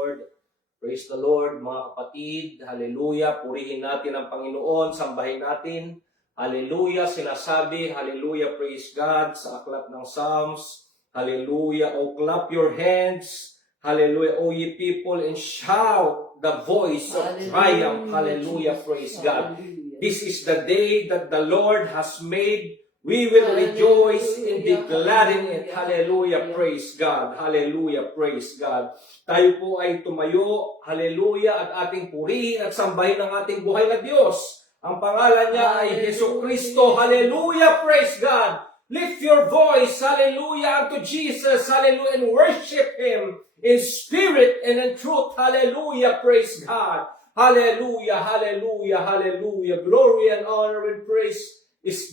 Lord. Praise the Lord, mga kapatid. Hallelujah. Purihin natin ang Panginoon. Sambahin natin. Hallelujah. Sinasabi, hallelujah, praise God sa aklat ng Psalms. Hallelujah. Oh, clap your hands. Hallelujah. Oh, ye people, and shout the voice of triumph. Hallelujah. Praise God. This is the day that the Lord has made. We will rejoice and be glad in it. Hallelujah. Praise God. Hallelujah. Praise God. Tayo po ay tumayo. Hallelujah. At ating purihin at sambahin ang ating buhay na Diyos. Ang pangalan niya ay Jesu Kristo. Hallelujah. Praise God. Lift your voice. Hallelujah. Unto Jesus. Hallelujah. And worship Him in spirit and in truth. Hallelujah. Praise God. Hallelujah. Hallelujah. Hallelujah. Glory and honor and praise is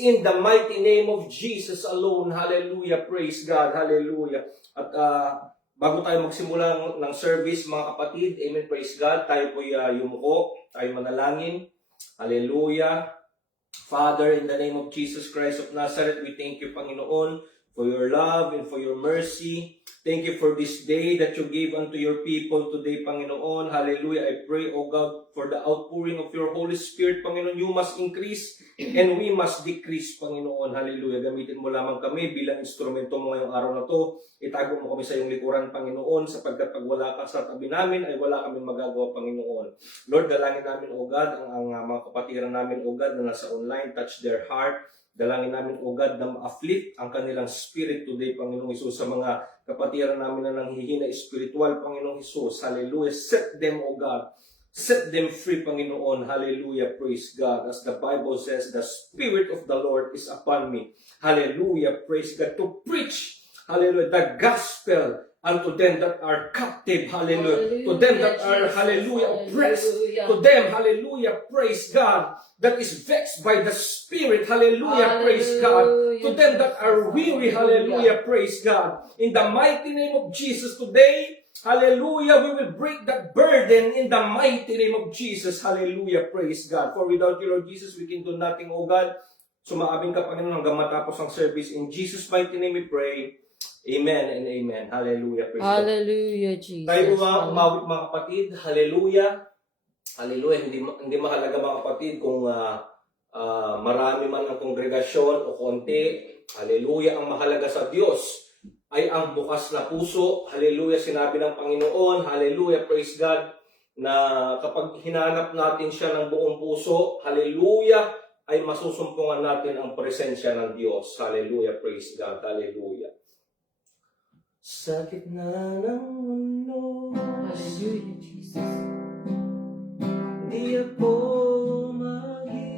in the mighty name of Jesus alone. Hallelujah. Praise God. Hallelujah. At bago tayo magsimula ng service, mga kapatid, amen, praise God, tayo po yumuko, tayo manalangin. Hallelujah. Father, in the name of Jesus Christ of Nazareth, we thank you, Panginoon, for your love and for your mercy. Thank you for this day that you gave unto your people today, Panginoon. Hallelujah. I pray, O God, for the outpouring of your Holy Spirit, Panginoon. You must increase and we must decrease, Panginoon. Hallelujah. Gamitin mo lamang kami bilang instrumento mo ngayong araw na to. Itago mo kami sa iyong likuran, Panginoon, sapagkat pag wala ka sa tabi namin, ay wala kami magagawa, Panginoon. Lord, dalangin namin, O God, ang mga kapatiran namin, O God, na nasa online, touch their heart. Dalangin namin, O God, na ma-afflict ang kanilang spirit today, Panginoong Hesus, sa mga kapatiran namin na nanghihina espiritual, Panginoong Hesus. Hallelujah. Set them, O God. Set them free, Panginoon. Hallelujah. Praise God. As the Bible says, the Spirit of the Lord is upon me. Hallelujah. Praise God. To preach, hallelujah, the gospel unto them that are captive. Hallelujah. To them that are, hallelujah, oppressed. To them, hallelujah, praise God, that is vexed by the Spirit. Hallelujah, praise God. To them that are weary. Hallelujah, praise God. In the mighty name of Jesus today, hallelujah, we will break that burden in the mighty name of Jesus. Hallelujah, praise God. For without you, Lord Jesus, we can do nothing, O God. Sumaabing ka, Panginoon, hanggang matapos ang service. In Jesus' mighty name we pray. Amen and amen. Hallelujah, praise God. Hallelujah, Jesus. Tayo umawit, mga kapatid. Hallelujah. Hallelujah. Hindi mahalaga, mga kapatid, kung marami man ang kongregasyon o konti. Hallelujah. Ang mahalaga sa Diyos ay ang bukas na puso. Hallelujah. Sinabi ng Panginoon, hallelujah, praise God, na kapag hinanap natin siya ng buong puso, hallelujah, ay masusumpungan natin ang presensya ng Diyos. Hallelujah, praise God, hallelujah. Sa gitna ng mundo, Hallelujah, Jesus. di ako mag-iisa.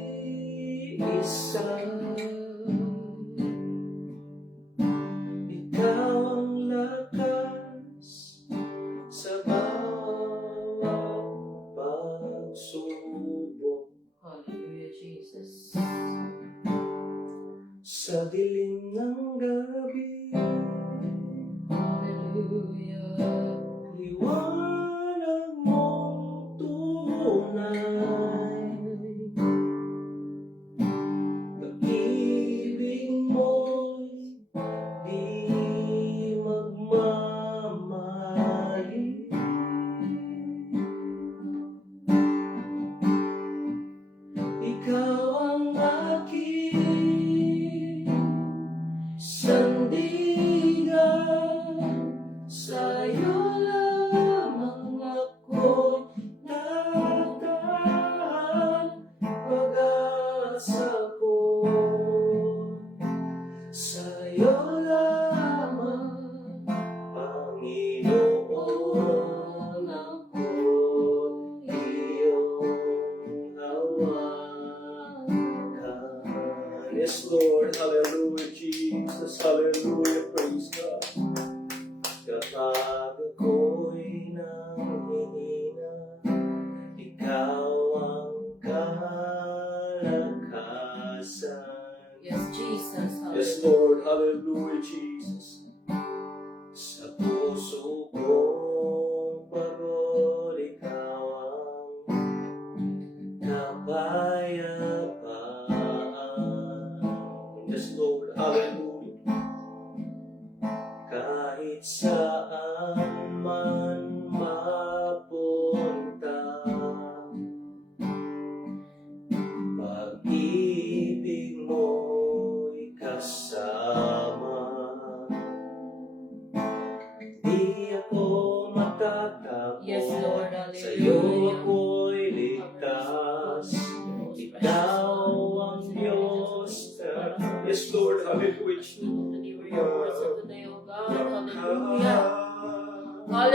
Ikaw ang lakas sa bawat pagsubok. Hallelujah, Jesus. Sa dilim ng gabi, Hallelujah.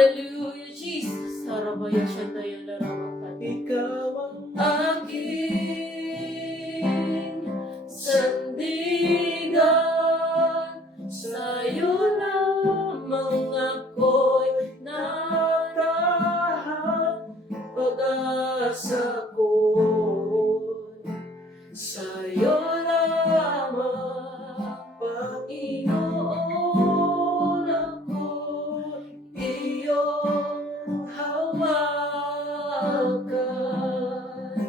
Hallelujah, Jesus. Sarabaya siya tayo larawan. Ikaw ang Aking sandigan, sa'yo lamang ako'y natahan. Pag-asa ko'y sa'yo lamang, Panginoon, ako'y iyong hawakan.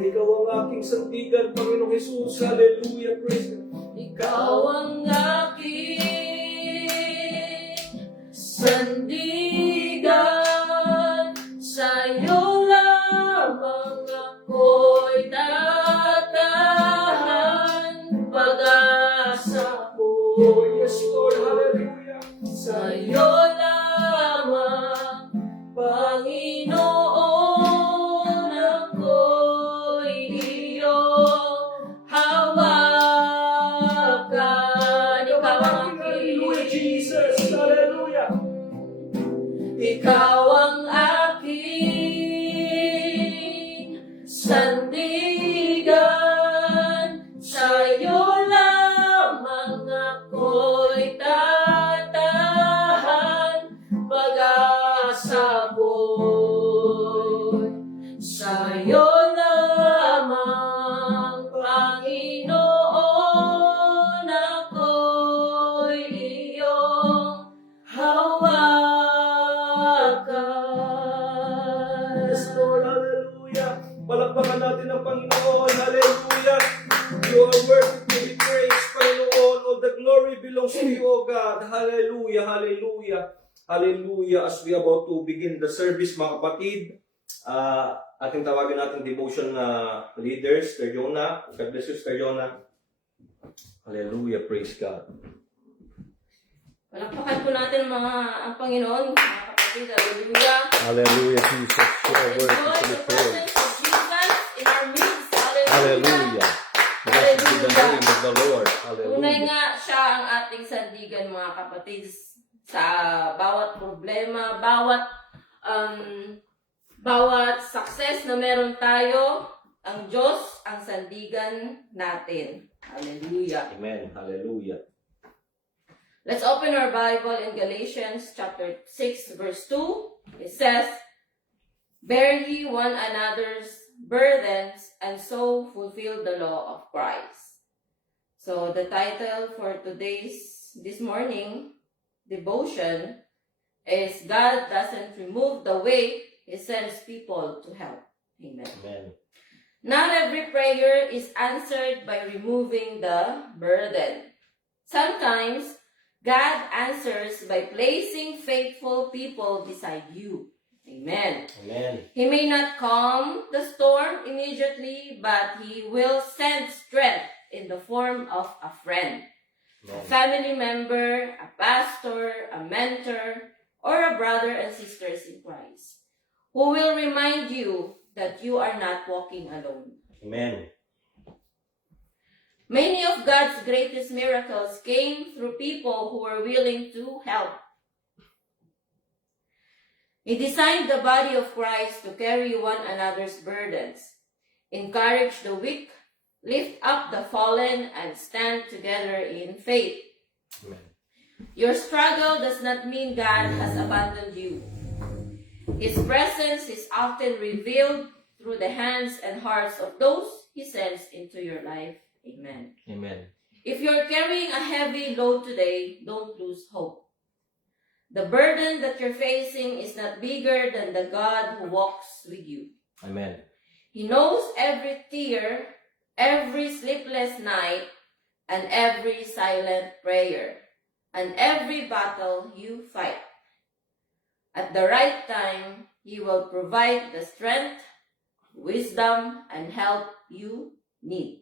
Ikaw ang aking sandigan, Panginoong Jesus. Hallelujah. Praise God. Ikaw ang aking sandigan, sa'yo lamang ako'y tatahan. Pag-asa Oh, yes, Lord. Hallelujah. sa'yo lamang, Panginoon, ako'y iyong hawakan. Ikaw ang Hallelujah, aking, Jesus. Hallelujah. ikaw ang aking sandigan, sa'yo lamang ako'y tatahan. Pag-asa ko'y sa'yo lamang, Panginoon, ako'y iyong hawakan. Yes, Lord. Hallelujah. Palakpakan natin ang Panginoon. Hallelujah. You are worthy to be praised, Panginoon. All the glory belongs to you, O God. Hallelujah. Hallelujah. Hallelujah. As we about to begin the service, mga kapatid, ating tawagin natin devotion na leader, Sister Jonah. God bless you, Sister Jonah. Hallelujah. Praise God. Palakpakan po natin ang Panginoon, mga kapatid. Hallelujah. Hallelujah, Jesus. You are Enjoy worthy to the be praised. presence of Jesus in our midst. Hallelujah. Hallelujah. Blessed be the name of the Lord. Tunay Hallelujah. nga siya ang ating sandigan, mga kapatid, sa bawat problema, bawat success na meron tayo, ang Diyos ang sandigan natin. Hallelujah. Amen. Hallelujah. Let's open our Bible in Galatians chapter 6 verse 2. It says, "Bear ye one another's burdens, and so fulfill the law of Christ." So the title for this morning devotion is "God doesn't remove the weight, He sends people to help." Amen. Amen. Not every prayer is answered by removing the burden. Sometimes, God answers by placing faithful people beside you. Amen. Amen. He may not calm the storm immediately, but He will send strength in the form of a friend, a Amen. family member, a pastor, a mentor, or a brother and sisters in Christ, who will remind you that you are not walking alone. Amen. Many of God's greatest miracles came through people who were willing to help. He designed the body of Christ to carry one another's burdens, encourage the weak, lift up the fallen, and stand together in faith. Amen. Your struggle does not mean God has abandoned you. His presence is often revealed through the hands and hearts of those He sends into your life. Amen. Amen. If you're carrying a heavy load today, don't lose hope. The burden that you're facing is not bigger than the God who walks with you. Amen. He knows every tear, every sleepless night, and every silent prayer, and every battle you fight. At the right time, He will provide the strength, wisdom, and help you need.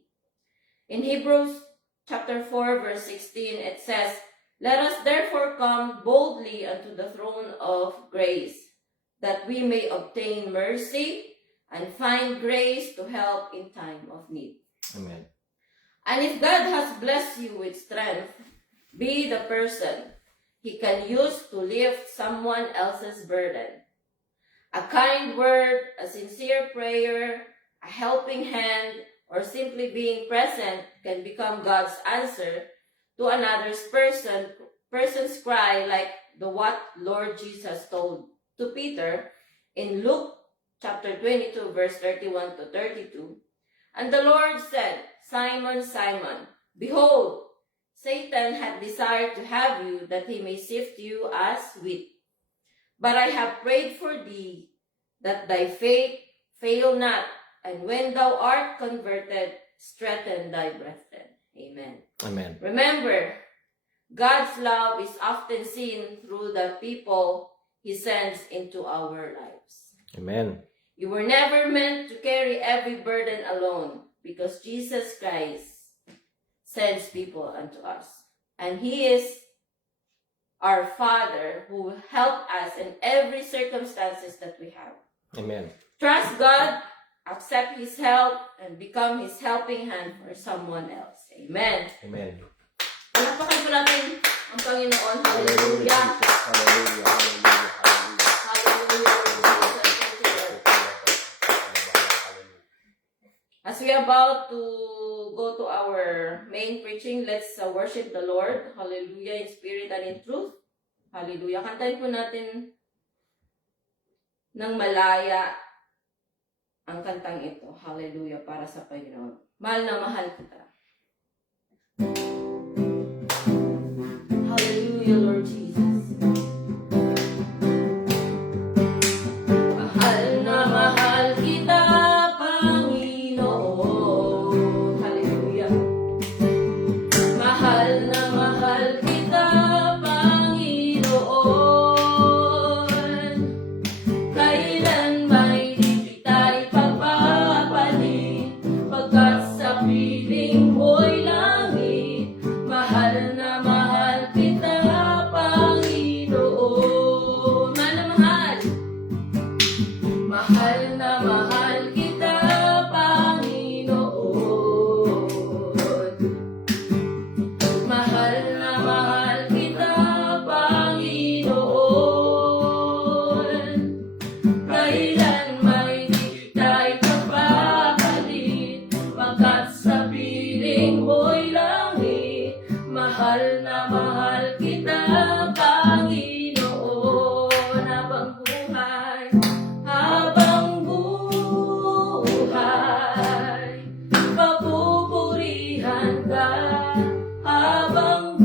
In Hebrews chapter 4, verse 16, it says, "Let us therefore come boldly unto the throne of grace, that we may obtain mercy and find grace to help in time of need." Amen. And if God has blessed you with strength, be the person He can use to lift someone else's burden. A kind word, a sincere prayer, a helping hand, or simply being present can become God's answer to another's person's cry, like the what Lord Jesus told to Peter in Luke chapter 22, verse 31 to 32. And the Lord said, Simon, Simon, behold, Satan hath desired to have you, that he may sift you as wheat. But I have prayed for thee, that thy faith fail not, and when thou art converted, strengthen thy brethren. Amen. Amen. Remember, God's love is often seen through the people He sends into our lives. Amen. You were never meant to carry every burden alone, because Jesus Christ sends people unto us. And He is our Father who will help us in every circumstances that we have. Amen. Trust God, accept His help, and become His helping hand for someone else. Amen. Amen. Palapakan po natin ang Panginoon. Hallelujah. Hallelujah. Jesus. Hallelujah. Hallelujah. Hallelujah. As we are about to go to our main preaching, let's worship the Lord. Hallelujah, in spirit and in truth. Hallelujah. Kantahin po natin ng malaya ang kantang ito. Hallelujah, para sa Panginoon. Mahal na mahal kita. Hallelujah, Lord Jesus. Mahal na mahal kita, Panginoon. Hallelujah. Mahal na mahal kita, Panginoon. Kailan may di kita ipapapalit, pagkat sa piling mo'y langit. Mahal na mahal kita, Panginoon. Mahal na mahal kita, Panginoon. Mahal na mahal kita, Panginoon. Kailan may di kita ipapapalit, pagkat sa piling mo'y langit. Mahal na mahal kita, Panginoon. Habang buhay, papupurihan ka. Habang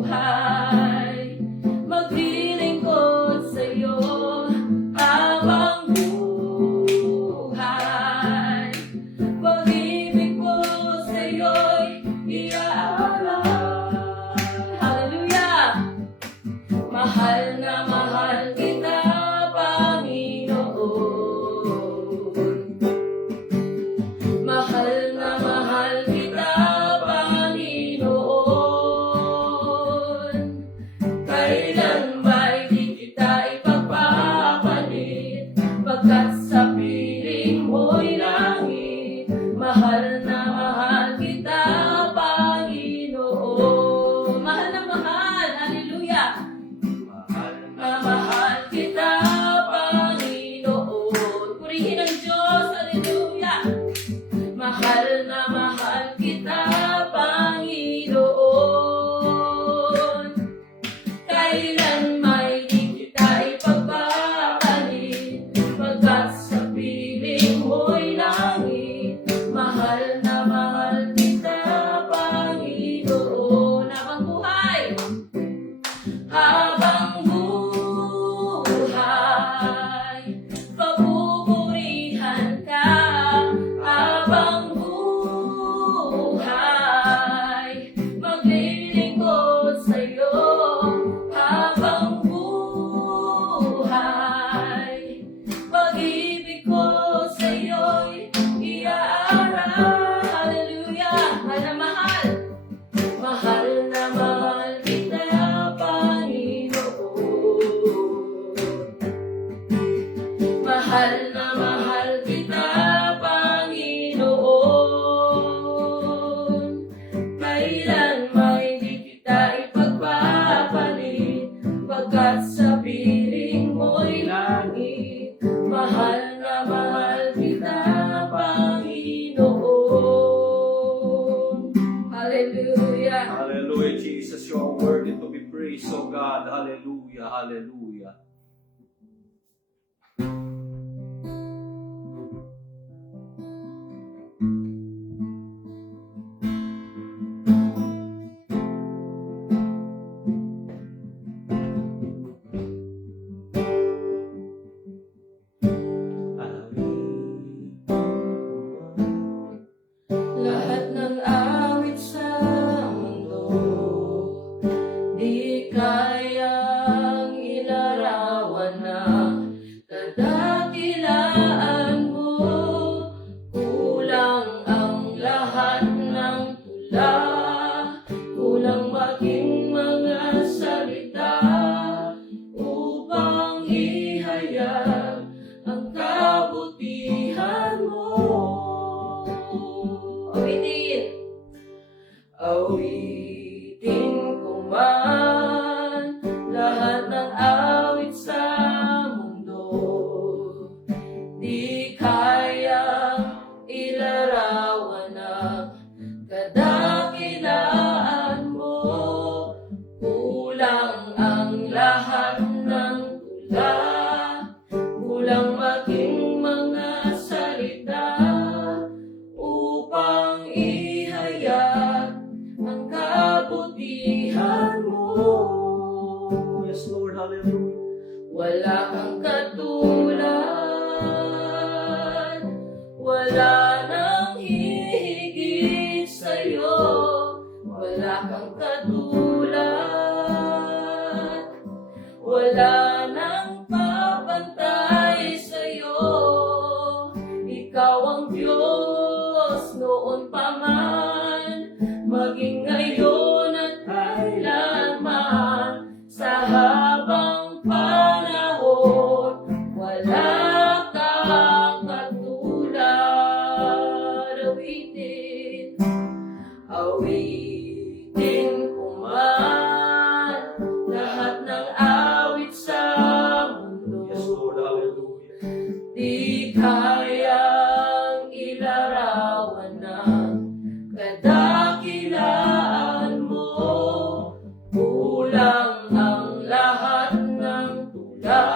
buhay, maglilingkod sa'yo. Habang buhay, pag-ibig ko sa'yo'y iaalay. Hallelujah! Mahal na mahal kita, Panginoon. Mahal na mahal kita, Panginoon. Kailan ba'y di kita ipapapalit, pagkat sa piling mo'y langit. Mahal na mahal kita, Panginoon. Mahal na mahal, hallelujah. Mahal kita, Panginoon. Purihin ang Diyos, hallelujah. Mahal na mahal kita, Panginoon. Kailan may di kita ipapapalit, pagkat sa piling mo'y langit. Mahal na mahal kita, Panginoon. Habang buhay, papupurihan ka. Habang buhay, maglilingkod sa'yo. Habang buhay, pag-ibig ko sa'yo'y iaaral. Hallelujah! Mahal na mahal. Mahal na mahal kita, Panginoon. Mahal na mahal kita, Panginoon. Kailan may di kita ipagpapalit, pagkat sa piling mo'y langit. Wala kang katulad, wala nang hihigit sa'yo. Wala kang katulad, wala nang papantay sa'yo. Ikaw ang Diyos noon pa man, maging ngayon at kailanman. Sa habang panahon, wala kang katulad. Awitin ko man lahat ng awit sa mundo. Yes, Lord. Hallelujah. Di kayang ilarawan ng kadakilaan mo. Kulang ang lahat ng tula.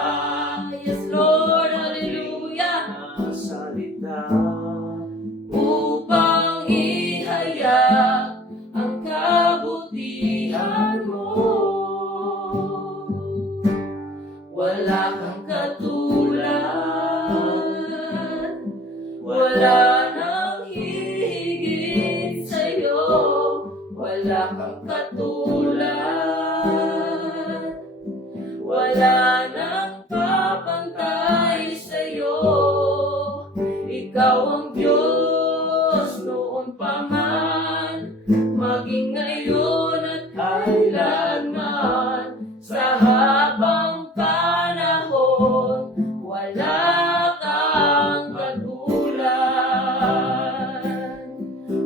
Yes, Lord, hallelujah. Salita. Upang ihayag ang kabutihan mo. Wala kang katulad, wala nang hihigit sa'yo. Wala kang katulad, wala nang papantay sa'yo. Ikaw ang Diyos noon pa man, maging ngayon at kailanman. Sa habang panahon, wala kang katulad.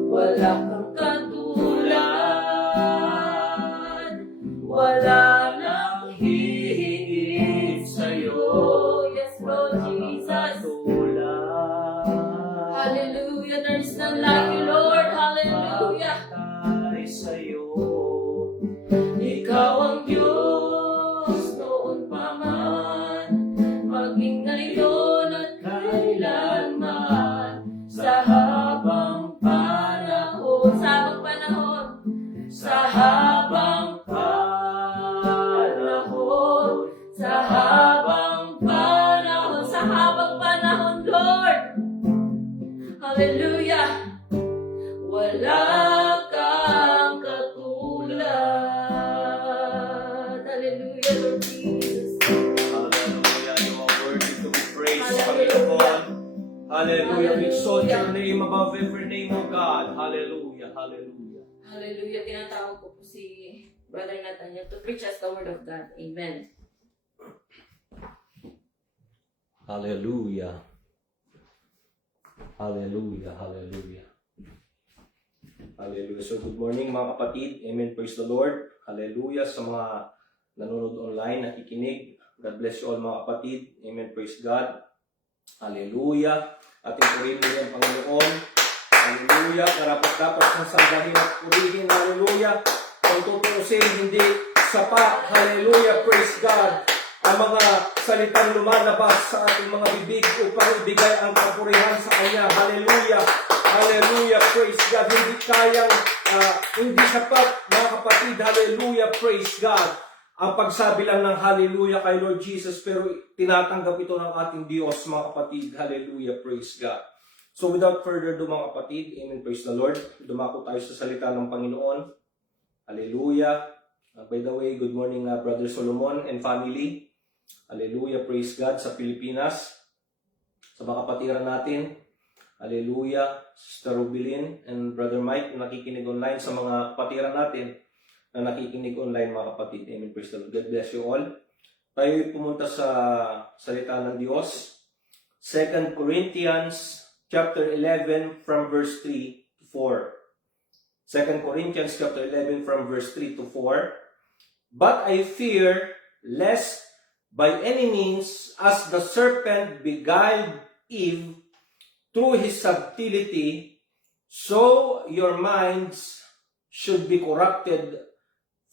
Wala kang katulad, wala nang hihigit sa'yo. Yes, Lord Jesus. Hallelujah, there is none like you, Lord. Hallelujah. Patay sa'yo. Ikaw ang Diyos noon pa man, maging ngayon at kailanman. Sa habang panahon, sa habang panahon, sa habang panahon, sa habang panahon, sa habang panahon, Lord. Hallelujah. Wala kang katulad. Hallelujah, Lord Jesus. Hallelujah. You are worthy to be praised, Hallelujah. Panginoon. Hallelujah. We exalt your Hallelujah. name above every name, O God. Hallelujah. Hallelujah. Hallelujah. Tinatawag ko po si Brother Nathaniel to preach us the word of God. Amen. Hallelujah. Hallelujah. Hallelujah. Hallelujah. So good morning mga kapatid. Amen. Praise the Lord. Hallelujah. Sa mga nanonood online, nakikinig. God bless you all mga kapatid. Amen. Praise God. Hallelujah. Ating purihin mo ang Panginoon. Hallelujah. Karapat-dapat ng sambahin at purihin. Hallelujah. Kung tutuusin, hindi sapat. Hallelujah. Praise God. Ang mga salitang lumalabas sa ating mga bibig upang ibigay ang kapurihan sa Kanya. Hallelujah. Hallelujah. Praise God. Hindi kayang, hindi sapat mga kapatid. Hallelujah. Praise God. Ang pagsabi lang ng hallelujah kay Lord Jesus, pero tinatanggap ito ng ating Diyos, mga kapatid. Hallelujah. Praise God. So without further ado mga kapatid, amen, praise the Lord. Dumako tayo sa salita ng Panginoon. Hallelujah. By the way, good morning Brother Solomon and family. Hallelujah. Praise God sa Pilipinas. Sa mga kapatiran natin. Hallelujah. Sister Rubilin and Brother Mike na nakikinig online, sa mga kapatiran natin na nakikinig online mga kapatid. Amen. Praise the Lord. God bless you all. Tayo pumunta sa salita ng Diyos. 2 Corinthians chapter 11 from verse 3 to 4. 2 Corinthians chapter 11 from verse 3 to 4. But I fear lest by any means, as the serpent beguiled Eve through his subtlety, so your minds should be corrupted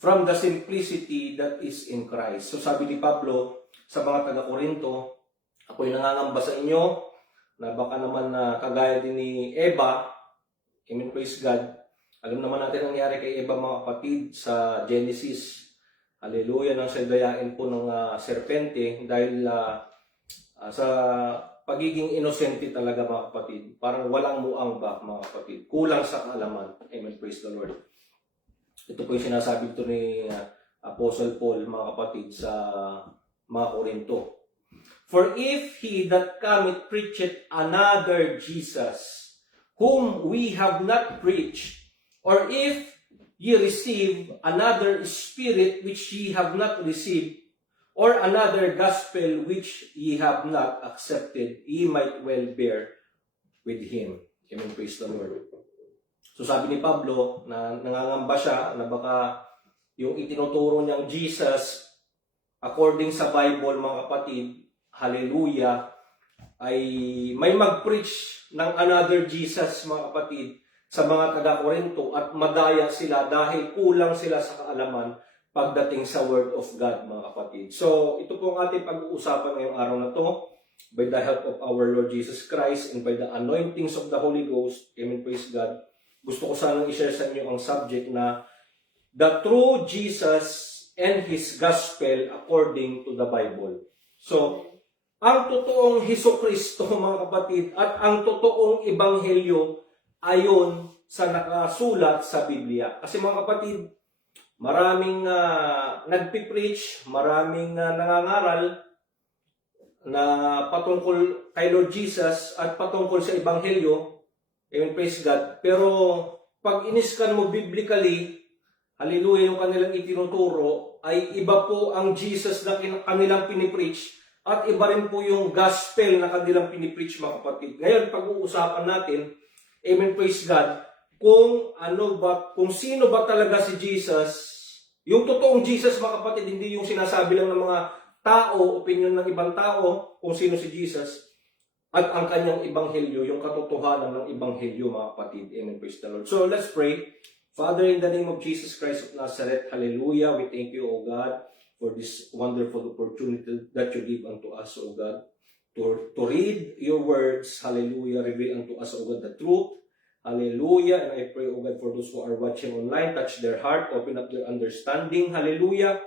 from the simplicity that is in Christ. So sabi ni Pablo sa mga taga-Korinto, ako'y nangangamba sa inyo na baka naman na kagaya din ni Eva, amen, praise God. Alam naman natin ang nangyari kay Eva mga kapatid sa Genesis. Hallelujah, nang dayain po ng serpente dahil sa pagiging inosente talaga mga kapatid. Parang walang muang ba mga kapatid. Kulang sa kaalaman. Amen. Praise the Lord. Ito po yung sinasabi ito ni Apostle Paul mga kapatid sa mga Korinto. For if he that cometh preacheth another Jesus, whom we have not preached, or if ye receive another spirit which ye have not received, or another gospel which ye have not accepted, ye might well bear with him. Amen. Praise the Lord. So sabi ni Pablo na nangangamba siya na baka yung itinuturo niyang Jesus according sa Bible mga kapatid, hallelujah, ay may mag-preach ng another Jesus mga kapatid sa mga taga-Korinto at madaya sila dahil kulang sila sa kaalaman pagdating sa Word of God mga kapatid. So ito po ang ating pag-uusapan ngayong araw na to by the help of our Lord Jesus Christ and by the anointings of the Holy Ghost. Amen, praise God. Gusto ko sanang i-share sa inyo ang subject na the true Jesus and His Gospel according to the Bible. So, ang totoong Hesukristo mga kapatid at ang totoong Ebanghelyo ayon sa nakasulat sa Biblia. Kasi mga kapatid, maraming nagpipreach, maraming nangangaral na patungkol kay Lord Jesus at patungkol sa Ebanghelyo. Amen, praise God. Pero pag iniskan mo biblically, hallelujah, yung kanilang itinuturo ay iba po ang Jesus na kanilang pinipreach at iba rin po yung gospel na kanilang pinipreach mga kapatid. Ngayon, pag-uusapan natin, amen, praise God, kung sino ba talaga si Jesus, yung totoong Jesus mga kapatid, hindi yung sinasabi lang ng mga tao, opinion ng ibang tao, kung sino si Jesus, at ang kanyang ebanghelyo, yung katotohanan ng ebanghelyo mga kapatid. Amen, praise the Lord. So, let's pray. Father, in the name of Jesus Christ of Nazareth, hallelujah, we thank you, O God, for this wonderful opportunity that you give unto us, O God, to read your words, hallelujah, reveal unto us, O God, the truth, hallelujah, and I pray, O God, for those who are watching online, touch their heart, open up their understanding, hallelujah,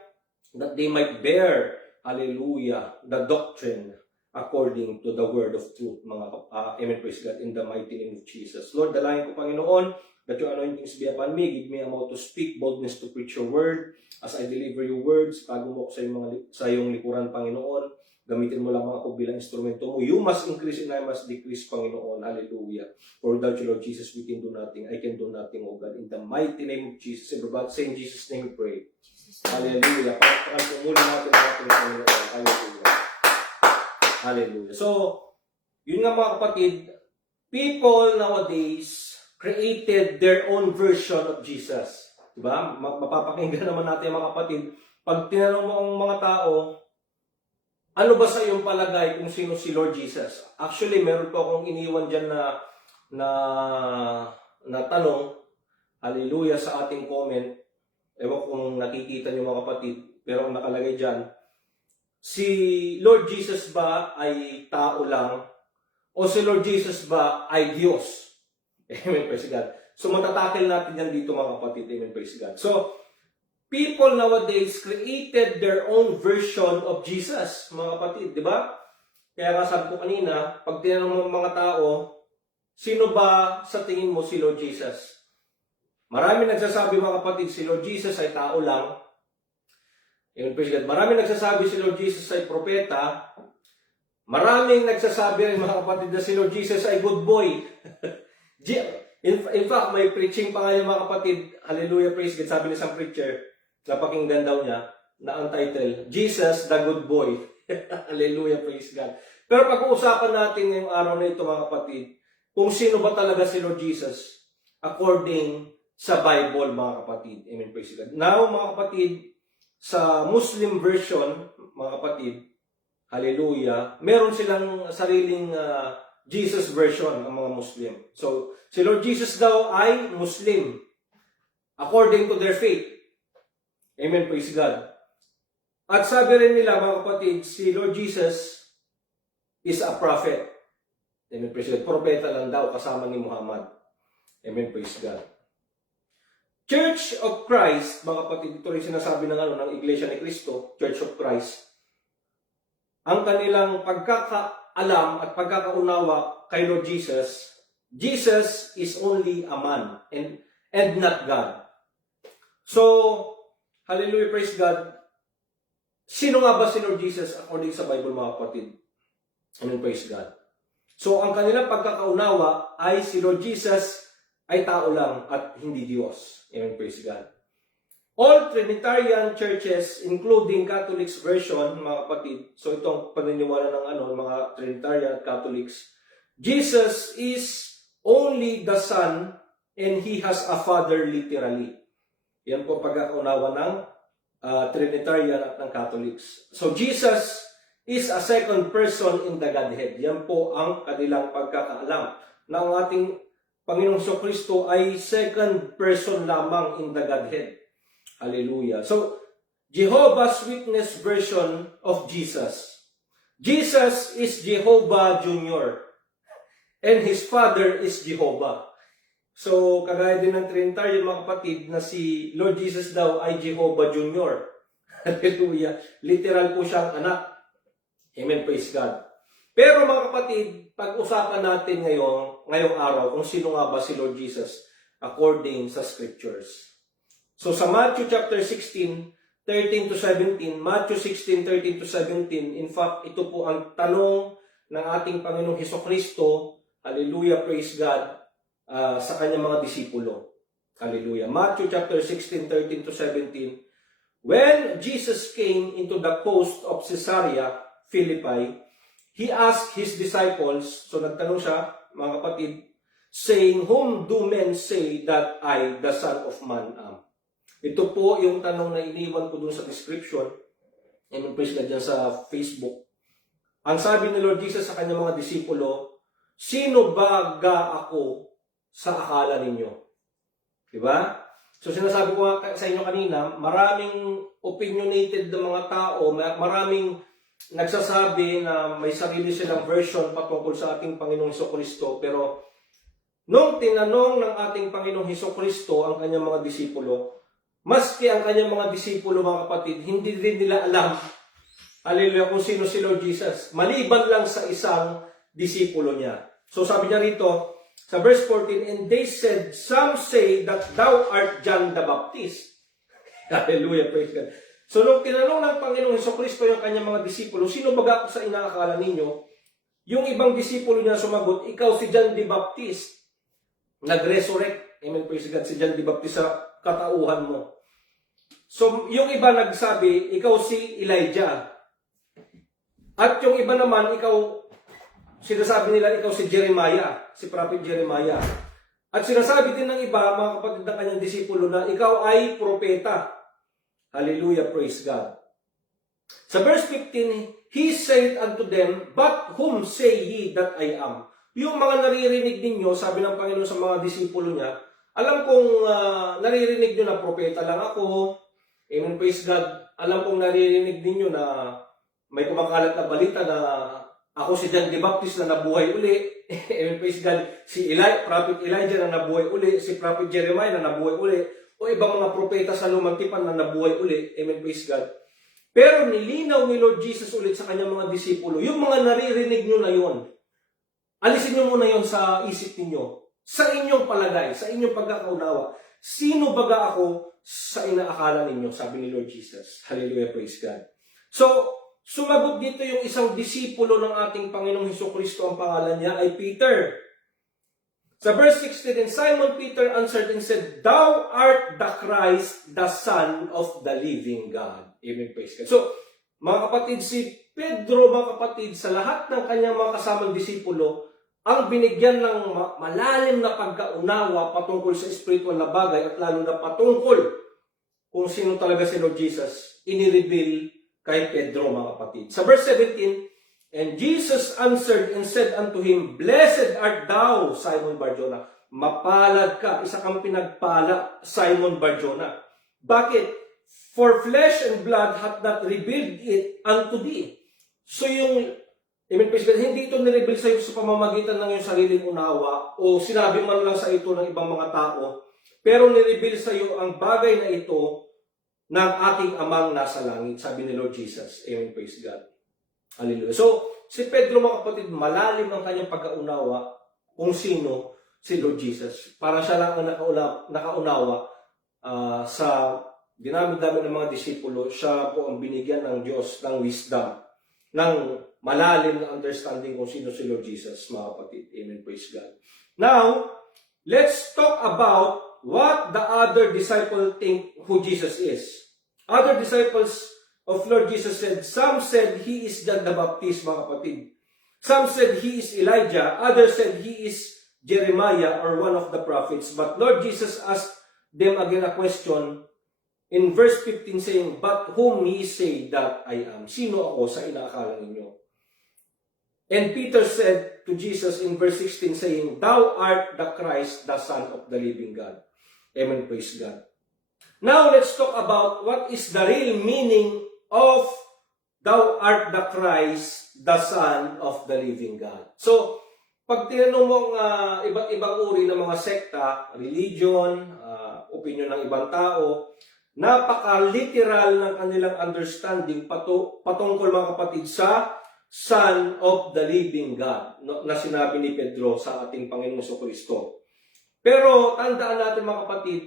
that they might bear, hallelujah, the doctrine according to the word of truth, amen, praise God, in the mighty name of Jesus. Lord, dalayan ko, Panginoon, that your anointings be upon me. Give me a mouth to speak, boldness to preach your word. As I deliver your words, tago mo ko sa iyong likuran, Panginoon. Gamitin mo lamang ako bilang instrumento mo. You must increase and I must decrease, Panginoon. Hallelujah. For without you, Lord Jesus, we can do nothing. I can do nothing, O God. In the mighty name of Jesus. Everybody say in Jesus' name we pray. Hallelujah. Pakatakan po muli natin ang ating Panginoon. Hallelujah. Hallelujah. So, yun nga mga kapatid, people nowadays created their own version of Jesus. Diba? Mapapakinggan naman natin mga kapatid. Pag tinanong mo ang mga tao, ano ba sa iyong palagay kung sino si Lord Jesus? Actually, meron po akong iniwan dyan na tanong, hallelujah, sa ating comment. Ewan kung nakikita niyo mga kapatid, pero ang nakalagay dyan, si Lord Jesus ba ay tao lang? O si Lord Jesus ba ay Diyos? Amen, praise God. So, matatakil natin yan dito mga kapatid. Amen, praise God. So, people nowadays created their own version of Jesus, mga kapatid. Di ba? Kaya nga sabi ko kanina, pag tinanong mo mga tao, sino ba sa tingin mo si Lord Jesus? Marami nagsasabi mga kapatid, si Lord Jesus ay tao lang. Amen, praise God. Marami nagsasabi si Lord Jesus ay propeta. Maraming nagsasabi rin mga kapatid na si Lord Jesus ay good boy. In fact, may preaching pa ngayon mga kapatid, hallelujah, praise God, sabi ni isang preacher, napakinggan daw niya, na ang title, Jesus the Good Boy. Hallelujah, praise God. Pero pag-uusapan natin ngayong araw na ito mga kapatid, kung sino ba talaga si Lord Jesus according sa Bible mga kapatid. Amen, praise God. Now mga kapatid, sa Muslim version, mga kapatid, hallelujah, meron silang sariling Jesus version ang mga Muslim. So, si Lord Jesus daw ay Muslim according to their faith. Amen, praise God. At sabi rin nila mga kapatid, si Lord Jesus is a prophet. Amen, praise God. Propeta lang daw kasama ni Muhammad. Amen, praise God. Church of Christ, mga kapatid, ito rin sinasabi ng Iglesia ni Cristo, Church of Christ, ang kanilang pagkakaalam at pagkakaunawa kay Lord Jesus, Jesus is only a man and not God. So, hallelujah, praise God. Sino nga ba si Lord Jesus according sa Bible, mga kapatid? Amen, praise God. So, ang kanilang pagkakaunawa ay si Lord Jesus ay tao lang at hindi Diyos. Amen, praise God. All Trinitarian churches, including Catholics version, mga kapatid, so itong paniniwala ng mga Trinitarian Catholics, Jesus is only the Son and He has a Father literally. Yan po pagkakaunawa ng Trinitarian at ng Catholics. So Jesus is a second person in the Godhead. Yan po ang kanilang pagkakaalam na ang ating Panginoong Jesucristo ay second person lamang in the Godhead. Hallelujah. So, Jehovah's Witness version of Jesus. Jesus is Jehovah Junior. And His Father is Jehovah. So, kagaya din ng Trinitarian, mga kapatid, na si Lord Jesus daw ay Jehovah Junior. Hallelujah. Literal po siyang anak. Amen, praise God. Pero mga kapatid, pag-usapan natin ngayong araw kung sino nga ba si Lord Jesus according sa Scriptures. So sa Matthew chapter 16, 13 to 17, Matthew 16, 13 to 17, in fact, ito po ang tanong ng ating Panginoong Hesukristo, hallelujah, praise God, sa kanyang mga disipulo. Hallelujah. Matthew chapter 16, 13 to 17, when Jesus came into the coast of Caesarea Philippi, He asked His disciples, so nagtanong siya, mga kapatid, saying, whom do men say that I, the Son of Man, am? Ito po yung tanong na iniwan ko dun sa description, and praise God dyan sa Facebook. Ang sabi ni Lord Jesus sa kanyang mga disipulo, sino ba ako sa akala ninyo? Diba? So sinasabi ko sa inyo kanina, maraming opinionated na mga tao, maraming nagsasabi na may sarili silang version patungkol sa ating Panginoong Hesukristo, pero nung tinanong ng ating Panginoong Hesukristo ang kanyang mga disipulo, maski ang kanyang mga disipulo, mga kapatid, hindi rin nila alam, hallelujah, kung sino si Lord Jesus, maliban lang sa isang disipulo niya. So sabi niya rito, sa verse 14, and they said, some say that thou art John the Baptist. Hallelujah, praise God. So, nung tinanong ng Panginoong Hesukristo yung kanyang mga disipulo, sino ba ako sa inaakala ninyo? Yung ibang disipulo niya sumagot, ikaw si John the Baptist. Nag-resurrect. Amen, praise God, si John the Baptist sa katauhan mo. So, yung iba nagsabi, ikaw si Elijah. At yung iba naman, sinasabi nila, ikaw si Jeremiah, si Prophet Jeremiah. At sinasabi din ng iba, mga kapatid ng kanyang disipulo, na ikaw ay propeta. Hallelujah, praise God. Sa verse 15, He said unto them, but whom say ye that I am? Yung mga naririnig ninyo, sabi ng Panginoon sa mga disipulo niya, alam kong naririnig nyo na propeta lang ako. Amen, praise God. Alam kong naririnig ninyo na may kumakalat na balita na ako si John the Baptist na nabuhay uli. Amen, praise God. Si Prophet Elijah na nabuhay uli. Si Prophet Jeremiah na nabuhay uli. O ibang mga propeta sa lumang tipan na nabuhay uli. Amen, praise God. Pero nilinaw ni Lord Jesus ulit sa kanyang mga disipulo, yung mga naririnig nyo na yon, alisin nyo muna yon sa isip ninyo, sa inyong palagay, sa inyong pagkakaunawa. Sino baga ako sa inaakala ninyo? Sabi ni Lord Jesus. Hallelujah, praise God. So, sumagot dito yung isang disipulo ng ating Panginoong Hesukristo, ang pangalan niya ay Peter. Sa verse 16, and Simon Peter answered and said, thou art the Christ, the Son of the living God. Amen, praise God. So, mga kapatid, si Pedro, mga kapatid, sa lahat ng kanyang mga kasamang disipulo, ang binigyan ng malalim na pagkaunawa patungkol sa spiritual na bagay at lalo na patungkol kung sino talaga si Lord Jesus, inireveal kay Pedro, mga kapatid. Sa verse 17, and Jesus answered and said unto him, blessed art thou, Simon Bar-Jonah. Mapalad ka, isa kang pinagpala, Simon Bar-Jonah. Bakit? For flesh and blood hath not revealed it unto thee. So yung, amen, praise God, hindi ito nireveal sa iyo sa pamamagitan ng iyong sariling unawa o sinabi man lang sa ito ng ibang mga tao, pero nireveal sa iyo ang bagay na ito ng ating amang nasa langit, sabi ni Lord Jesus. Amen, praise God. Hallelujah. So, si Pedro, mga kapatid, malalim ang kanyang pagkaunawa kung sino si Lord Jesus. Parang siya lang ang nakaunawa sa dinami-dami ng mga disipulo. Siya po ang binigyan ng Diyos ng wisdom, ng malalim na understanding kung sino si Lord Jesus, mga kapatid. Amen, praise God. Now, let's talk about what the other disciple think who Jesus is. Other disciples of Lord Jesus said, some said he is John the Baptist, mga kapatid. Some said he is Elijah. Others said he is Jeremiah or one of the prophets. But Lord Jesus asked them again a question in verse 15 saying, but whom ye say that I am? Sino ako sa inaakala ninyo? And Peter said to Jesus in verse 16 saying, thou art the Christ, the Son of the living God. Amen, praise God. Now, let's talk about what is the real meaning of thou art the Christ, the Son of the living God. So, pag tinanong mong iba't ibang uri ng mga sekta, religion, opinion ng ibang tao, napaka-literal ng kanilang understanding patungkol, mga kapatid, sa Son of the living God na sinabi ni Pedro sa ating Panginoong Jesucristo. Pero tandaan natin, mga kapatid,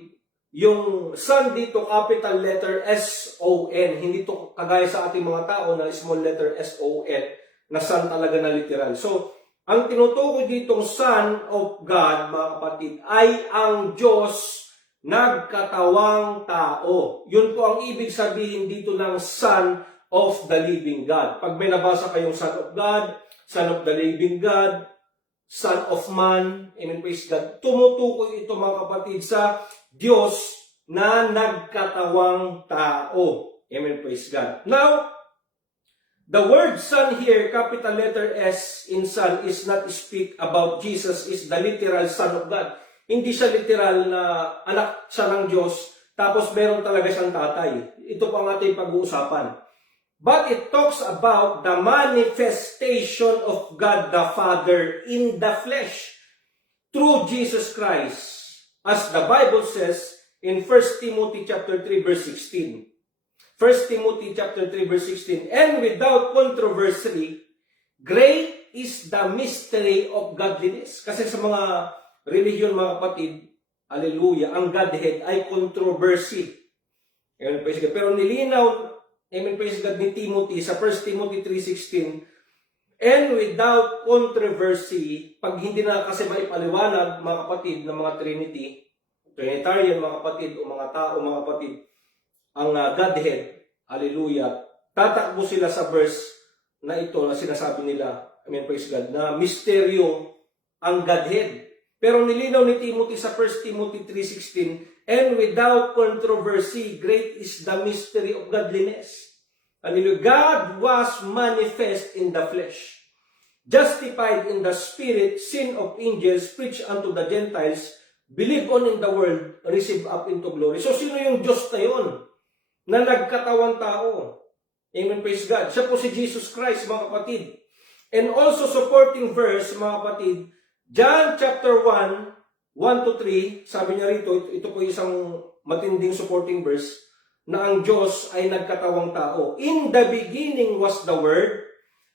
yung Son dito, capital letter S-O-N. Hindi to kagaya sa ating mga tao na small letter S-O-N, na Son talaga na literal. So, ang tinutukoy ditong Son of God, mga kapatid, ay ang Diyos nagkatawang tao. Yun po ang ibig sabihin dito ng Son of the living God. Pag may nabasa kayong Son of God, Son of the living God, Son of Man, amen, praise God, tumutukoy ito, mga kapatid, sa Diyos na nagkatawang tao. Amen, praise God. Now, the word Son here, capital letter S in Son, is not speak about Jesus is the literal Son of God. Hindi siya literal na anak siya ng Diyos, tapos meron talaga siyang tatay. Ito po ang ating pag-uusapan. But it talks about the manifestation of God the Father in the flesh through Jesus Christ, as the Bible says in 1 Timothy chapter 3 verse 16. 1 Timothy chapter 3 verse 16, and without controversy, great is the mystery of godliness. Kasi sa mga religion, mga kapatid, hallelujah, ang Godhead ay controversy. Pero nilinaw, amen, praise God, ni Timothy sa 1 Timothy 3:16, and without controversy, pag hindi na kasi maipaliwanag, mga kapatid, ng mga Trinitarian, mga kapatid, o mga tao, mga kapatid, ang Godhead, hallelujah, tatakbo sila sa verse na ito na sinasabi nila, amen, praise God, na misteryo ang Godhead. Pero nilinaw ni Timothy sa 1 Timothy 3:16, and without controversy, great is the mystery of godliness. Hallelujah. God was manifest in the flesh, justified in the spirit, seen of angels, preached unto the Gentiles, believed on in the world, received up into glory. So, sino yung Diyos na yun? Na nagkatawang tao. Amen, praise God. Siya po si Jesus Christ, mga kapatid. And also supporting verse, mga kapatid, John chapter 1:1-3, sabi niya rito, ito po isang matinding supporting verse, na ang Diyos ay nagkatawang tao. In the beginning was the Word,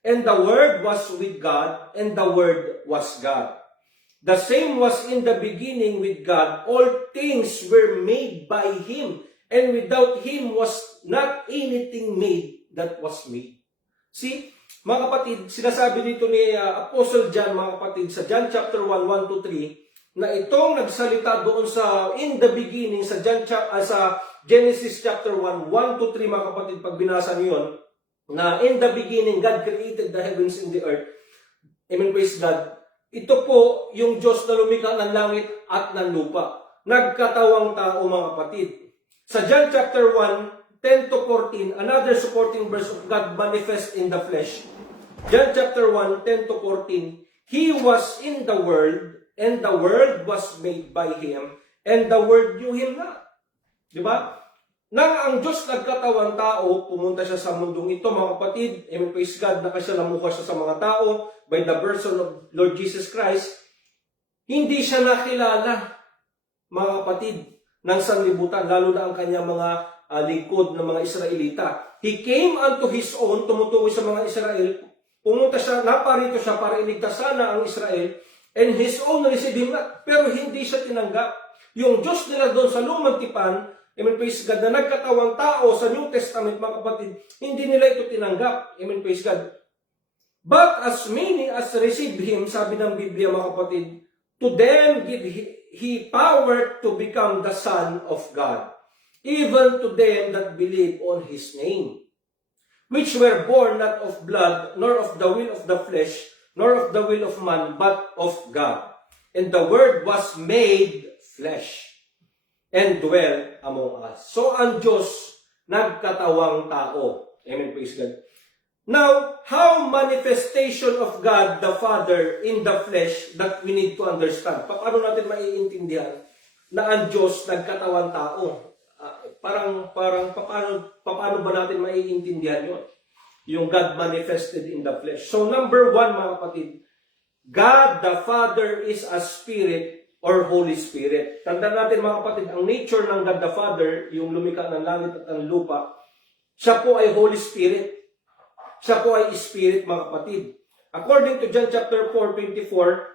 and the Word was with God, and the Word was God. The same was in the beginning with God. All things were made by Him, and without Him was not anything made that was made. See, mga kapatid, sinasabi dito ni Apostle John, mga kapatid, sa John chapter 1:1-3, na itong nagsalita doon sa in the beginning, sa Genesis chapter 1:1-3, mga kapatid, pag binasa niyo yun, na in the beginning, God created the heavens and the earth. Amen, praise God. Ito po yung Diyos na lumikha ng langit at ng lupa. Nagkatawang tao, mga kapatid. Sa John chapter 1:10-14, another supporting verse of God manifest in the flesh. John chapter 1:10-14, He was in the world, and the world was made by Him, and the world knew Him not. Diba? Nang ang Diyos nagkatawang tao, pumunta siya sa mundong ito, mga kapatid, amen, praise God, nakasalamuha siya sa mga tao by the person of Lord Jesus Christ, hindi siya nakilala, mga kapatid. ng sanlibutan, lalo na ang kanyang mga lingkod ng mga Israelita. He came unto his own, tumutukoy sa mga Israel, pumunta siya, naparito siya para iligtas sana ang Israel, and his own received him not, pero hindi siya tinanggap. Yung Diyos nila doon sa lumang tipan, amen, praise God, na nagkatawang tao sa New Testament, mga kapatid, hindi nila ito tinanggap. Amen, praise God. But as many as received him, sabi ng Biblia, mga kapatid, to them give he power to become the Son of God, even to them that believe on his name, which were born not of blood, nor of the will of the flesh, nor of the will of man, but of God. And the Word was made flesh, and dwell among us. So ang Diyos nagkatawang tao. Amen, praise God. Now, how manifestation of God the Father in the flesh that we need to understand? Paano natin maiintindihan na ang Diyos nagkatawang tao? Paano ba natin maiintindihan yun? Yung God manifested in the flesh. So number one, mga kapatid, God the Father is a spirit or Holy Spirit. Tandaan natin, mga kapatid, ang nature ng God the Father, yung lumikha ng langit at ng lupa, siya po ay Holy Spirit. Siya po ay Spirit, mga kapatid. According to John chapter 4:24,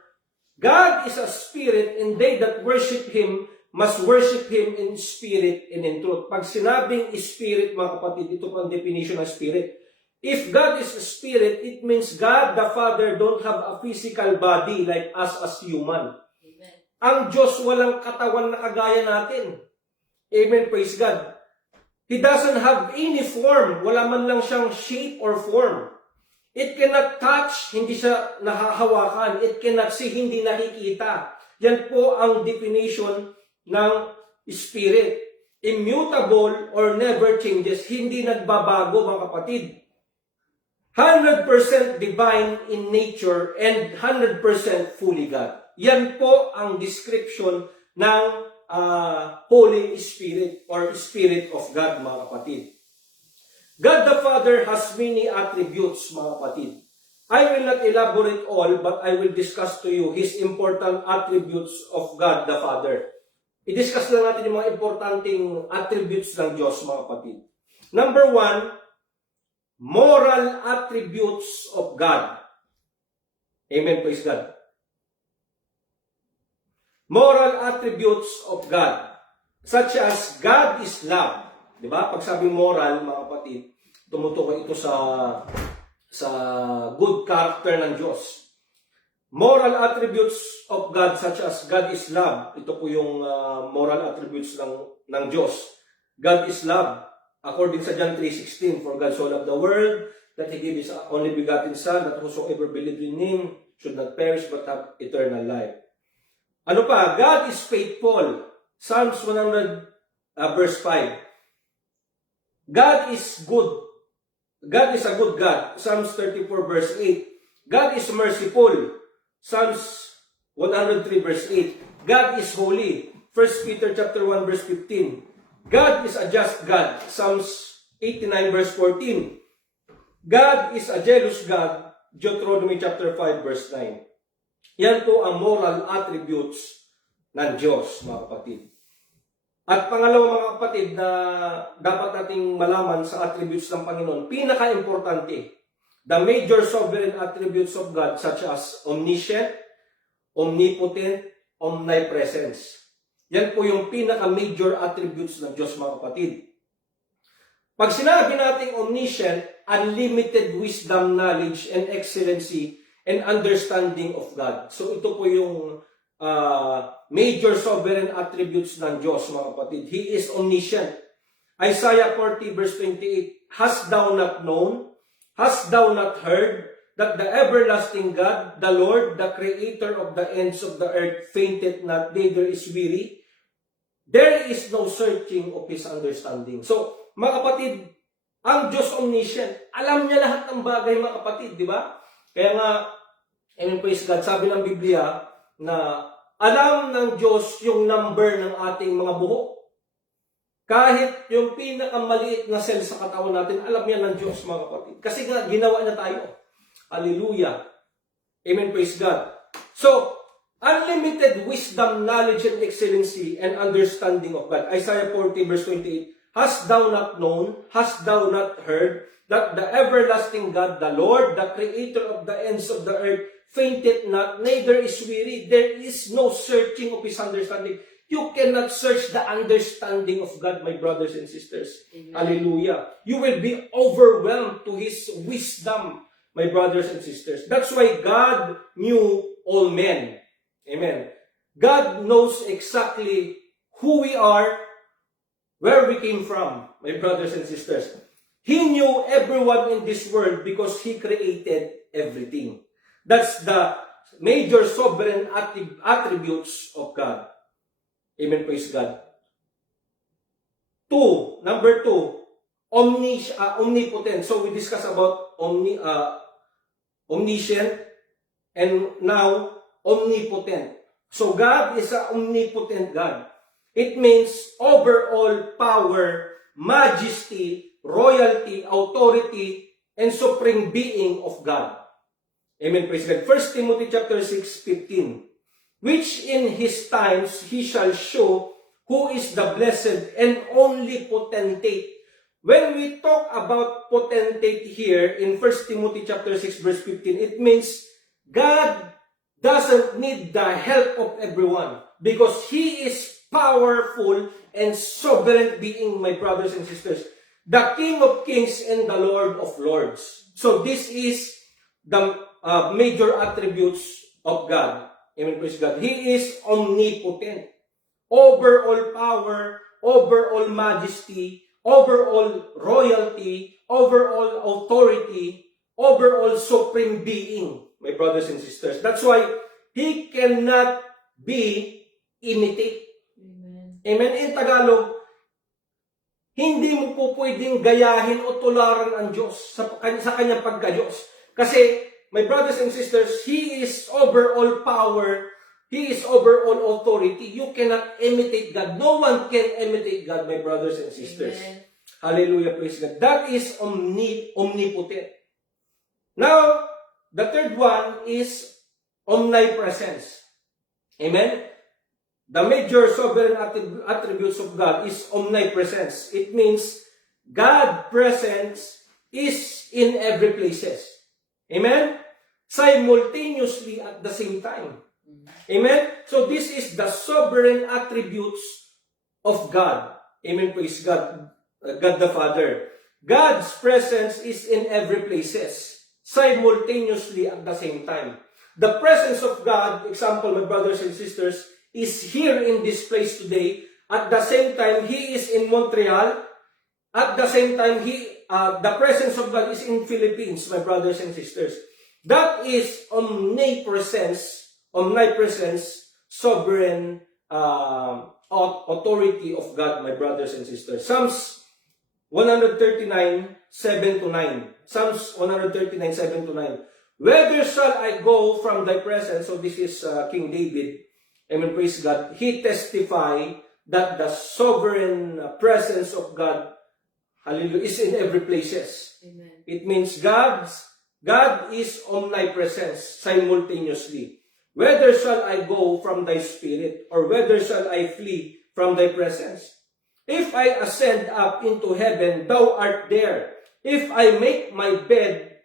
God is a spirit, and they that worship Him must worship Him in spirit and in truth. Pag sinabing spirit, mga kapatid, ito po ang definition ng spirit. If God is a spirit, it means God the Father don't have a physical body like us as human. Amen. Ang Diyos walang katawan na kagaya natin. Amen, praise God. He doesn't have any form. Wala man lang siyang shape or form. It cannot touch, hindi siya nahahawakan. It cannot see, hindi nakikita. Yan po ang definition ng spirit. Immutable or never changes. Hindi nagbabago, mga kapatid. 100% divine in nature and 100% fully God. Yan po ang description ng Holy Spirit or Spirit of God, mga kapatid. God the Father has many attributes, mga kapatid. I will not elaborate all, but I will discuss to you His important attributes of God the Father. I-discuss lang natin yung mga importanteng attributes ng Diyos, mga kapatid. Number one, moral attributes of God. Amen, praise God. Moral attributes of God, such as God is love. Diba? Pag sabi moral, mga kapatid, tumutukoy ito sa good character ng Diyos. Moral attributes of God, such as God is love. Ito po yung moral attributes ng Diyos. God is love. According sa John 3:16, for God so loved the world that He gave His only begotten Son, that whosoever believed in Him should not perish but have eternal life. Ano pa? God is faithful. Psalms 100 verse 5. God is good. God is a good God. Psalms 34 verse 8. God is merciful. Psalms 103 verse 8. God is holy. 1 Peter chapter 1 verse 15. God is a just God. Psalms 89 verse 14. God is a jealous God. Deuteronomy chapter 5 verse 9. Yan po ang moral attributes ng Diyos, mga kapatid. At pangalawa, mga kapatid, na dapat nating malaman sa attributes ng Panginoon, pinaka-importante, the major sovereign attributes of God, such as omniscient, omnipotent, omnipresence. Yan po yung pinaka-major attributes ng Diyos, mga kapatid. Pag sinabi nating omniscient, unlimited wisdom, knowledge, and excellency, and understanding of God. So ito po yung major sovereign attributes ng Diyos, mga kapatid. He is omniscient. Isaiah 40 verse 28, hast thou not known, hast thou not heard, that the everlasting God, the Lord, the creator of the ends of the earth, fainteth not, neither is weary? There is no searching of His understanding. So, mga kapatid, ang Diyos omniscient. Alam niya lahat ng bagay, mga kapatid, di ba? Kaya nga, amen, praise God, sabi ng Biblia na alam ng Diyos yung number ng ating mga buhok. Kahit yung pinakamaliit na cell sa katawan natin, alam niya ng Diyos, mga kapatid. Kasi nga, ginawa niya tayo. Hallelujah. Amen, praise God. So, unlimited wisdom, knowledge, and excellency, and understanding of God. Isaiah 40 verse 28, hast thou not known, hast thou not heard, that the everlasting God, the Lord, the creator of the ends of the earth, fainteth not, neither is weary. There is no searching of his understanding. You cannot search the understanding of God, my brothers and sisters. Amen. Hallelujah. You will be overwhelmed to his wisdom, my brothers and sisters. That's why God knew all men. Amen. God knows exactly who we are, where we came from, my brothers and sisters. He knew everyone in this world because He created everything. That's the major sovereign attributes of God. Amen, praise God. Number two, omnipotent. So we discussed about omniscient and now omnipotent. So God is an omnipotent God. It means overall power, majesty, royalty, authority, and supreme being of God. Amen, praise God. 1 Timothy chapter 6:15. Which in his times he shall show who is the blessed and only potentate. When we talk about potentate here in 1 Timothy chapter 6 verse 15, it means God doesn't need the help of everyone because He is powerful and sovereign being, my brothers and sisters. The King of Kings and the Lord of Lords. So this is the major attributes of God. Amen, praise God. He is omnipotent. Over all power, over all majesty, over all royalty, over all authority, over all supreme being, my brothers and sisters. That's why He cannot be imitated. Amen. Amen. In Tagalog, hindi mo po pwedeng gayahin o tularan ang Diyos sa kanyang pagka-Diyos. Kasi, my brothers and sisters, He is over all power. He is over all authority. You cannot imitate God. No one can imitate God, my brothers and sisters. Amen. Hallelujah, praise God. That is omnipotent. Now, the third one is omnipresence. Amen? The major sovereign attributes of God is omnipresence. It means God's presence is in every places. Amen? Simultaneously at the same time. Amen? So this is the sovereign attributes of God. Amen, praise God. God the Father. God's presence is in every places. Simultaneously at the same time. The presence of God, example, my brothers and sisters, is here in this place today. At the same time, He is in Montreal. At the same time, the presence of God is in Philippines, my brothers and sisters. That is omnipresence, sovereign authority of God, my brothers and sisters. Psalms 139, 7-9. Psalms 139, 7-9. Whither shall I go from thy presence? So this is King David. Amen, praise God. He testified that the sovereign presence of God, hallelujah, is in every places. Amen. It means God is omnipresence simultaneously. Whether shall I go from thy spirit, or whether shall I flee from thy presence? If I ascend up into heaven, thou art there. If I make my bed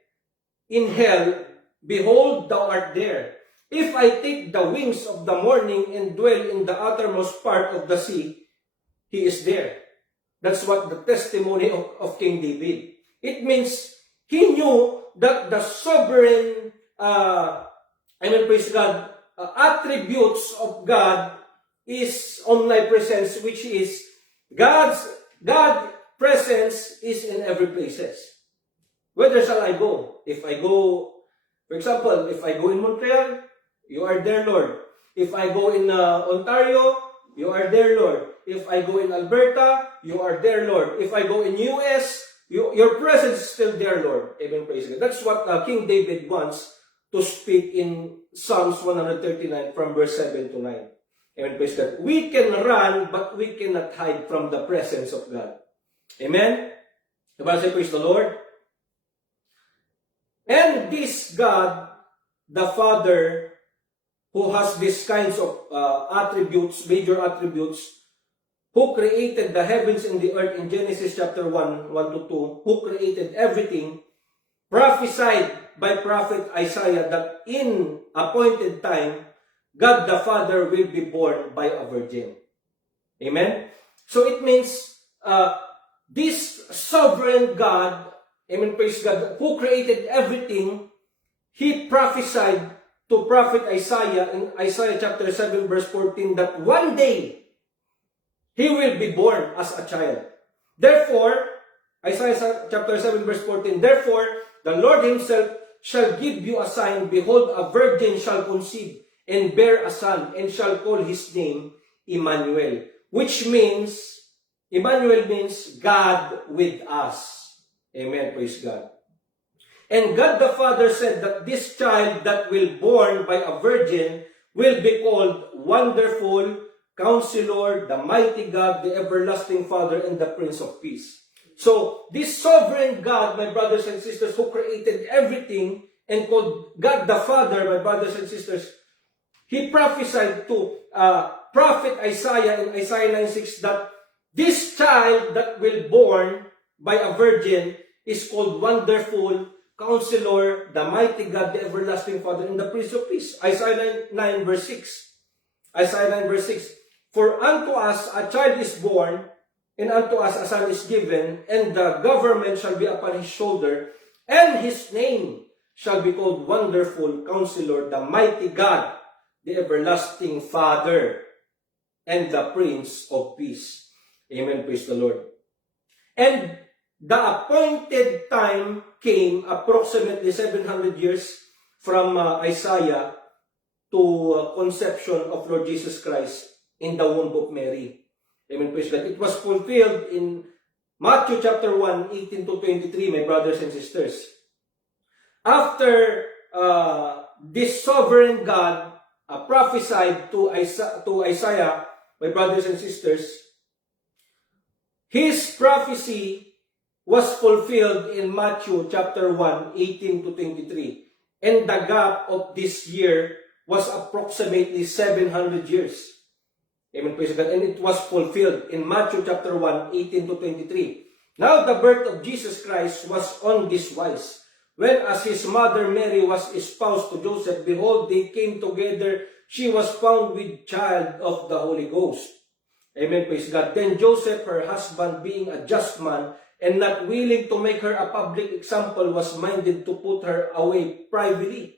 in hell, behold, thou art there. If I take the wings of the morning and dwell in the uttermost part of the sea, He is there. That's what the testimony of King David. It means he knew that the sovereign, praise God, attributes of God is omnipresence, which is God's presence is in every places. Whether shall I go? If I go, for example, if I go in Montreal, you are there, Lord. If I go in Ontario, you are there, Lord. If I go in Alberta, you are there, Lord. If I go in US, your presence is still there, Lord. Amen, praise God. That's what King David wants to speak in Psalms 139 from verse 7-9. Amen, praise God. We can run, but we cannot hide from the presence of God. Amen? The Bible says, praise the Lord. And this God, the Father, who has these kinds of attributes, major attributes, who created the heavens and the earth in Genesis chapter 1, 1 to 2, who created everything, prophesied by prophet Isaiah that in appointed time, God the Father will be born by a virgin. Amen? So it means this sovereign God, amen, praise God, who created everything, He prophesied to prophet Isaiah in Isaiah chapter 7 verse 14 that one day He will be born as a child. Therefore, Isaiah chapter 7 verse 14, therefore, the Lord Himself shall give you a sign, behold, a virgin shall conceive and bear a son, and shall call his name Emmanuel, which means, Emmanuel means God with us. Amen, praise God. And God the Father said that this child that will born by a virgin will be called Wonderful, Counselor, the Mighty God, the Everlasting Father, and the Prince of Peace. So, this sovereign God, my brothers and sisters, who created everything and called God the Father, my brothers and sisters, He prophesied to prophet Isaiah in Isaiah 9:6 that this child that will born by a virgin is called Wonderful, Counselor, the Mighty God, the Everlasting Father, and the Prince of Peace. Isaiah 9 verse 6. Isaiah 9 verse 6. For unto us a child is born, and unto us a son is given, and the government shall be upon his shoulder, and his name shall be called Wonderful, Counselor, the Mighty God, the Everlasting Father, and the Prince of Peace. Amen. Praise the Lord. And the appointed time came approximately 700 years from Isaiah to conception of Lord Jesus Christ in the womb of Mary. Amen. Praise God. It was fulfilled in Matthew chapter 1, 18 to 23, my brothers and sisters. After this sovereign God prophesied to Isaiah, my brothers and sisters, his prophecy was fulfilled in Matthew chapter 1, 18 to 23. And the gap of this year was approximately 700 years. Amen, praise God. And it was fulfilled in Matthew chapter 1, 18 to 23. Now the birth of Jesus Christ was on this wise. When as his mother Mary was espoused to Joseph, behold, they came together. She was found with child of the Holy Ghost. Amen, praise God. Then Joseph, her husband, being a just man, and not willing to make her a public example, was minded to put her away privately.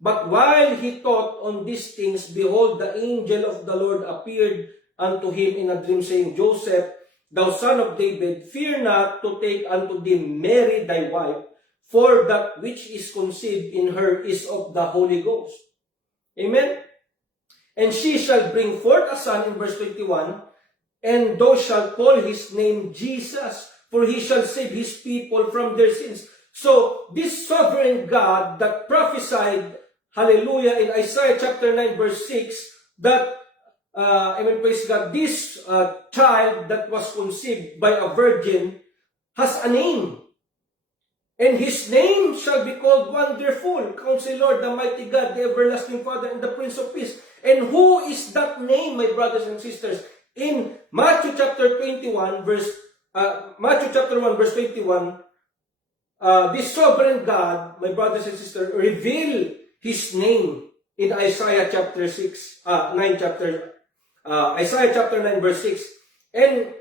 But while he thought on these things, behold, the angel of the Lord appeared unto him in a dream, saying, Joseph, thou son of David, fear not to take unto thee Mary thy wife, for that which is conceived in her is of the Holy Ghost. Amen? And she shall bring forth a son, in verse 21, and thou shalt call his name Jesus, for he shall save his people from their sins. So, this sovereign God that prophesied, hallelujah, in Isaiah chapter 9 verse 6, that, amen, praise God, this child that was conceived by a virgin has a name. And his name shall be called Wonderful, Counselor, the Mighty God, the Everlasting Father, and the Prince of Peace. And who is that name, my brothers and sisters? In Matthew chapter 21, Matthew chapter 1, verse 21, this sovereign God, my brothers and sisters, reveal his name in Isaiah chapter 9, Isaiah chapter 9, verse 6. And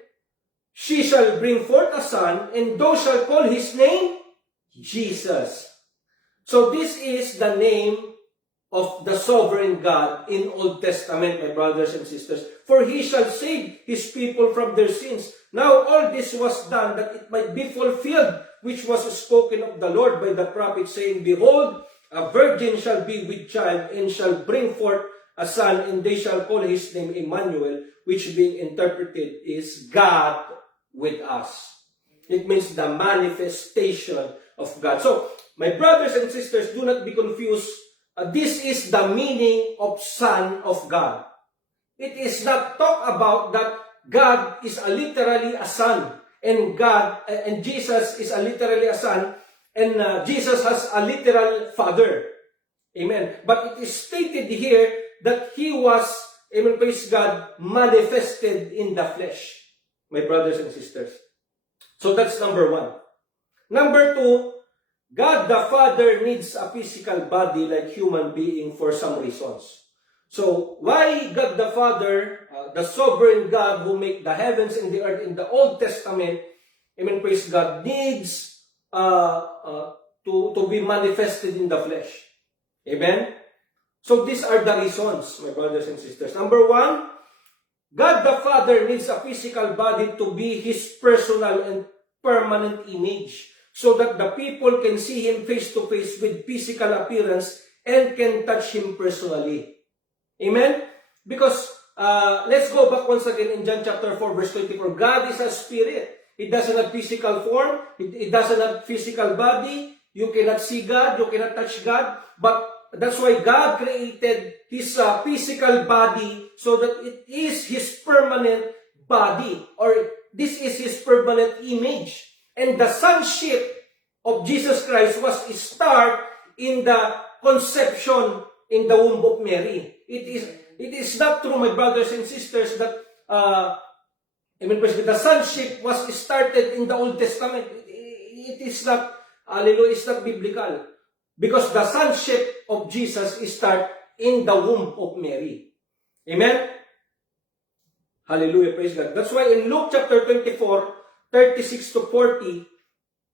she shall bring forth a son, and thou shalt call his name Jesus. So this is the name of the sovereign God in Old Testament, my brothers and sisters. For he shall save his people from their sins. Now all this was done that it might be fulfilled, which was spoken of the Lord by the prophet, saying, Behold, a virgin shall be with child, and shall bring forth a son, and they shall call his name Emmanuel, which being interpreted is God with us. It means the manifestation of God. So, my brothers and sisters, do not be confused. This is the meaning of Son of God. It is not talk about that God is literally a son, and Jesus is literally a son, and Jesus has a literal father. Amen. But it is stated here that He was, amen, praise God, manifested in the flesh. My brothers and sisters. So that's number one. Number two, God the Father needs a physical body like human being for some reasons. So, why God the Father, the sovereign God who made the heavens and the earth in the Old Testament, amen, praise God, needs to be manifested in the flesh. Amen? So, these are the reasons, my brothers and sisters. Number one, God the Father needs a physical body to be His personal and permanent image, so that the people can see Him face to face with physical appearance and can touch Him personally. Amen? Because, let's go back once again in John chapter 4, verse 24. God is a spirit. It doesn't have physical form. It doesn't have physical body. You cannot see God. You cannot touch God. But that's why God created His physical body so that it is His permanent body, or this is His permanent image. And the sonship of Jesus Christ was start in the conception in the womb of Mary. It is not true, my brothers and sisters, that the sonship was started in the Old Testament. It is not, hallelujah, it's not biblical. Because the sonship of Jesus start in the womb of Mary. Amen? Hallelujah, praise God. That's why in Luke chapter 24, 36 to 40,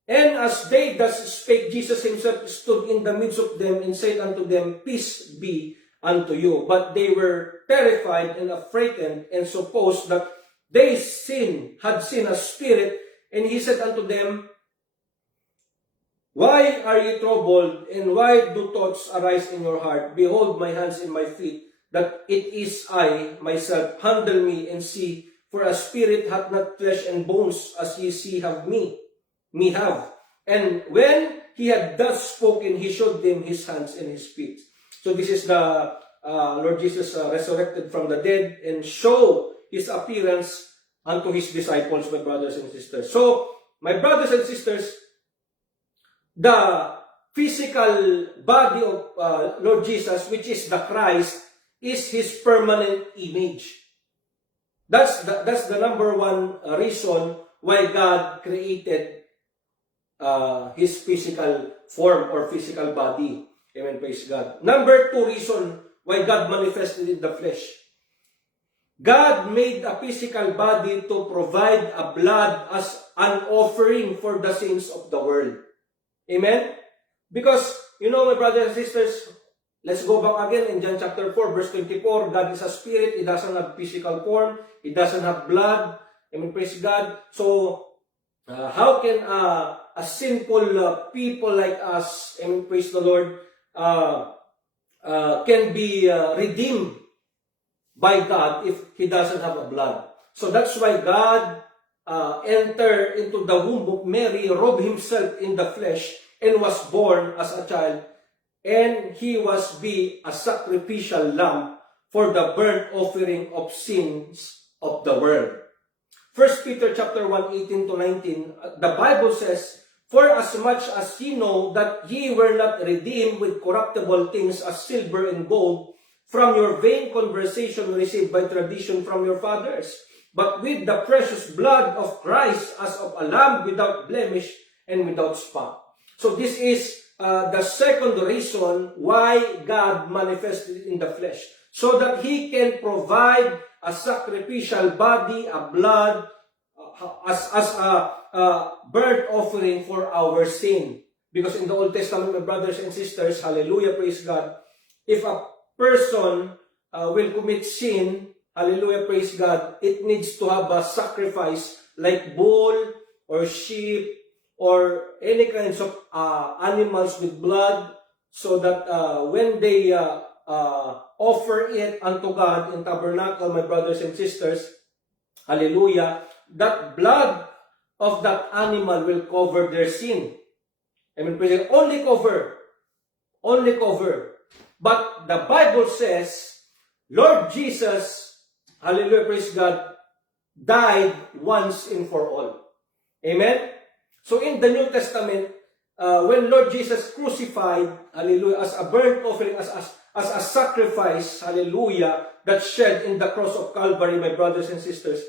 and as they thus spake, Jesus himself stood in the midst of them and said unto them, Peace be unto you. But they were terrified and affrighted and supposed that they had seen a spirit. And he said unto them, Why are ye troubled, and why do thoughts arise in your heart? Behold my hands and my feet, that it is I myself. Handle me and see, for a spirit hath not flesh and bones, as ye see have me have. And when he had thus spoken, he showed them his hands and his feet. So this is the Lord Jesus resurrected from the dead and show his appearance unto his disciples, my brothers and sisters. So, my brothers and sisters, the physical body of Lord Jesus, which is the Christ, is his permanent image. That's the number one reason why God created his physical form or physical body. Amen, praise God. Number two reason why God manifested in the flesh. God made a physical body to provide a blood as an offering for the sins of the world. Amen? Because, my brothers and sisters, let's go back again in John chapter 4, verse 24. God is a spirit. He doesn't have physical form. He doesn't have blood. Amen, praise God. So, how can a sinful people like us, amen, praise the Lord, can be redeemed by God if he doesn't have a blood? So that's why God entered into the womb of Mary, robed himself in the flesh, and was born as a child, and he was be a sacrificial lamb for the burnt offering of sins of the world. 1 Peter chapter 1, 18 to 19, the Bible says, For as much as ye know that ye were not redeemed with corruptible things as silver and gold from your vain conversation received by tradition from your fathers, but with the precious blood of Christ as of a lamb without blemish and without spot. So this is the second reason why God manifested in the flesh, so that he can provide a sacrificial body, a blood, as a burnt offering for our sin. Because in the Old Testament, my brothers and sisters, hallelujah, praise God, if a person will commit sin, hallelujah, praise God, it needs to have a sacrifice like bull or sheep or any kinds of animals with blood, so that when they offer it unto God in tabernacle, my brothers and sisters, hallelujah, that blood of that animal will cover their sin. Amen. Only cover. But the Bible says, Lord Jesus, hallelujah, praise God, died once and for all. Amen? So in the New Testament, when Lord Jesus crucified, hallelujah, as a burnt offering, as as a sacrifice, hallelujah, that shed in the cross of Calvary, my brothers and sisters,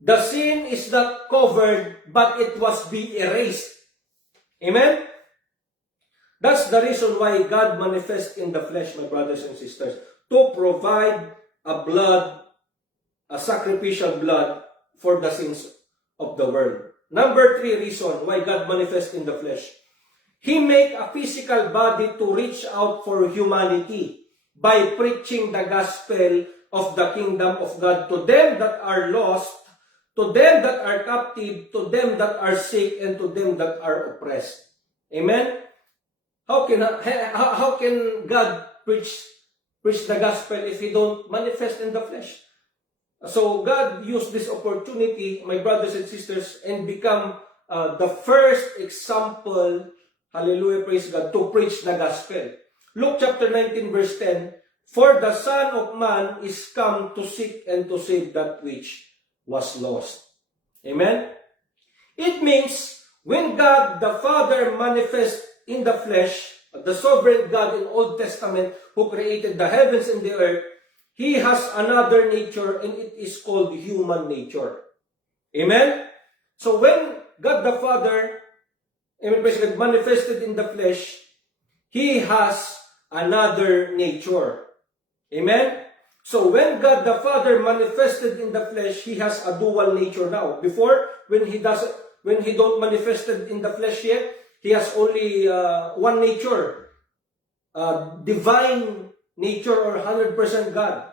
the sin is not covered, but it was being erased. Amen? That's the reason why God manifests in the flesh, my brothers and sisters, to provide a sacrificial blood for the sins of the world. Number 3 reason why God manifests in the flesh. He made a physical body to reach out for humanity by preaching the gospel of the kingdom of God to them that are lost, to them that are captive, to them that are sick, and to them that are oppressed. Amen? How can God preach the gospel if He don't manifest in the flesh? So God used this opportunity, my brothers and sisters, and become the first example, hallelujah, praise God, to preach the gospel. Luke chapter 19 verse 10, for the Son of Man is come to seek and to save that which was lost. Amen? It means when God the Father manifests in the flesh, the sovereign God in Old Testament who created the heavens and the earth, He has another nature and it is called human nature. Amen? So when God the Father, manifested in the flesh, He has another nature. Amen? So when God the Father manifested in the flesh, He has a dual nature now. Before, when He don't manifested in the flesh yet, He has only one nature, divine nature or 100% God.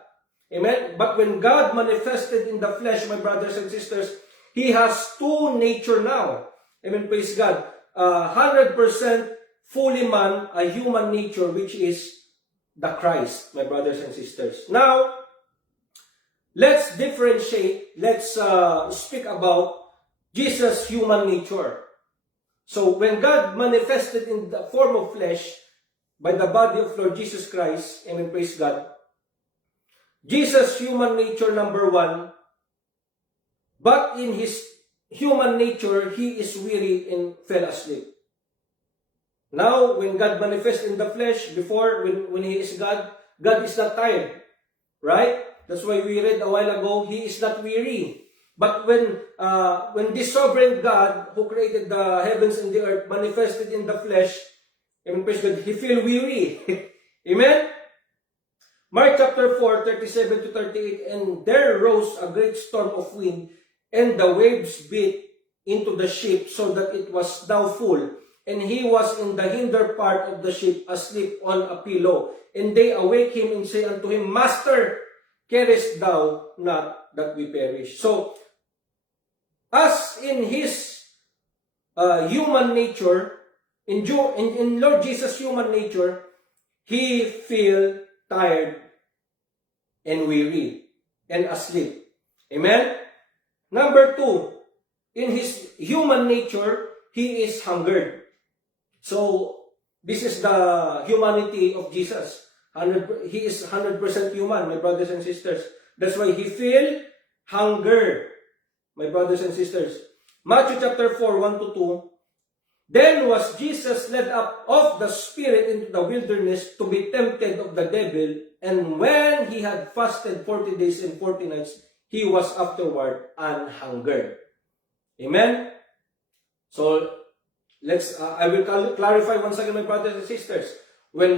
Amen? But when God manifested in the flesh, my brothers and sisters, He has two nature now. Amen, praise God. 100% fully man, a human nature, which is the Christ, my brothers and sisters. Now, let's differentiate, let's speak about Jesus' human nature. So, when God manifested in the form of flesh, by the body of Lord Jesus Christ, amen, praise God, Jesus' human nature, number 1, but in His human nature, He is weary and fell asleep. Now, when God manifests in the flesh, before, when He is God, God is not tired. Right? That's why we read a while ago, He is not weary. But when this sovereign God, who created the heavens and the earth, manifested in the flesh, amen, praise God, He feel weary. Amen? Mark chapter 4, 37 to 38, and there rose a great storm of wind, and the waves beat into the ship, so that it was now full. And He was in the hinder part of the ship, asleep on a pillow. And they awake Him and say unto Him, Master, carest thou not that we perish? So, as in His human nature, in Lord Jesus' human nature, He feel tired and weary and asleep. Amen? Number 2, in His human nature, He is hungered. So, this is the humanity of Jesus. He is 100% human, my brothers and sisters. That's why He feel hunger, my brothers and sisters. Matthew chapter 4, 1 to 2. Then was Jesus led up of the Spirit into the wilderness to be tempted of the devil, and when He had fasted 40 days and 40 nights, He was afterward anhungered. Amen? So, I will clarify once again, my brothers and sisters. When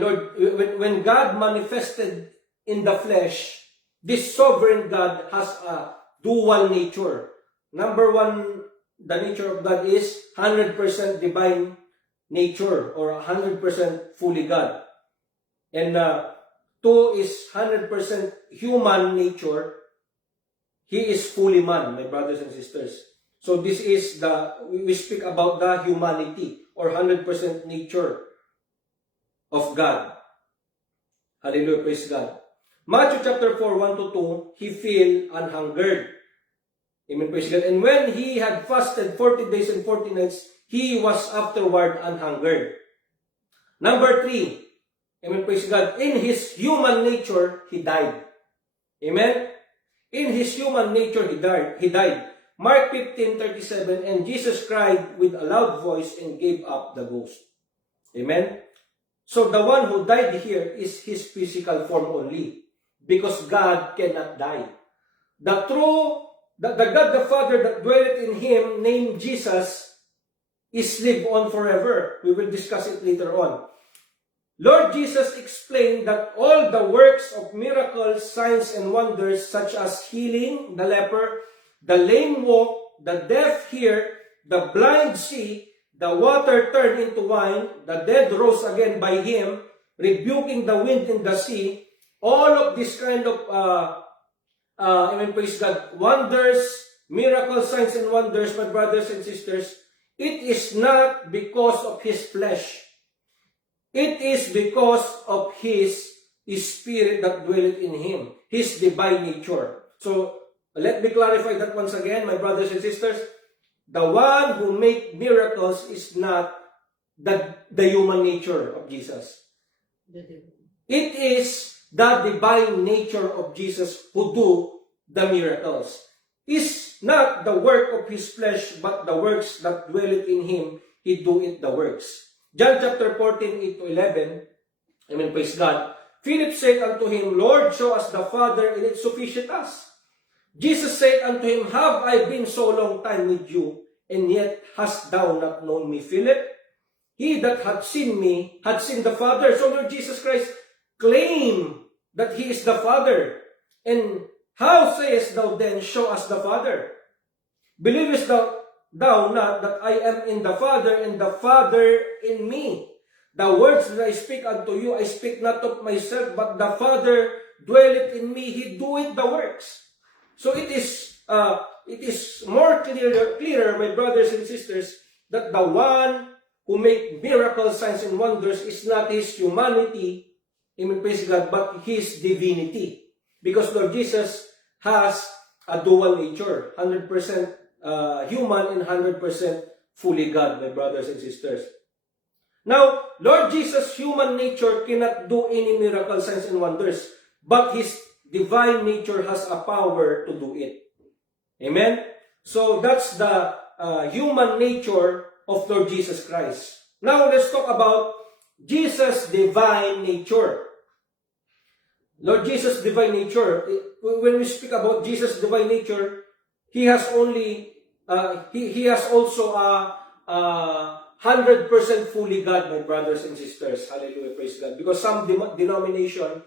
God manifested in the flesh, this sovereign God has a dual nature. Number 1, the nature of God is 100% divine nature, or 100% fully God. And 2 is 100% human nature. He is fully man, my brothers and sisters. So this is we speak about the humanity, or 100% nature of God. Hallelujah, praise God. Matthew chapter 4, 1 to 2, He feel anhungered. Amen, praise God. And when He had fasted 40 days and 40 nights, He was afterward anhungered. Number 3, amen, praise God, in His human nature, He died. Amen? In His human nature, He died. Mark 15:37, and Jesus cried with a loud voice and gave up the ghost. Amen? So the one who died here is his physical form only, because God cannot die. The God the Father that dwelleth in him, named Jesus, is live on forever. We will discuss it later on. Lord Jesus explained that all the works of miracles, signs, and wonders, such as healing the leper, the lame walk, the deaf hear, the blind see, the water turned into wine, the dead rose again by him, rebuking the wind and the sea, all of this kind of, praise God, wonders, miracles, signs, and wonders, my brothers and sisters, it is not because of his flesh. It is because of his spirit that dwelleth in him, his divine nature. So, let me clarify that once again, my brothers and sisters. The one who make miracles is not the human nature of Jesus. It is the divine nature of Jesus who do the miracles. Is not the work of his flesh, but the works that dwelleth in him, he doeth the works. John chapter 14, 8-11, praise God. Philip said unto him, Lord, show us the Father, and it sufficient us. Jesus said unto him, Have I been so long time with you, and yet hast thou not known me, Philip? He that hath seen me, hath seen the Father. So Lord Jesus Christ claimed that he is the Father. And how sayest thou then, show us the Father? Believest thou not that I am in the Father, and the Father in me? The words that I speak unto you, I speak not of myself, but the Father dwelleth in me, he doeth the works. So it is more clearer, my brothers and sisters, that the one who make miracles, signs, and wonders is not his humanity, praise God, but his divinity. Because Lord Jesus has a dual nature, 100% human and 100% fully God, my brothers and sisters. Now, Lord Jesus' human nature cannot do any miracle, signs, and wonders, but his divine nature has a power to do it. Amen? So that's the human nature of Lord Jesus Christ. Now, let's talk about Jesus' divine nature. Lord Jesus' divine nature, when we speak about Jesus' divine nature, he has also a 100% fully God, my brothers and sisters. Hallelujah, praise God. Because some denomination,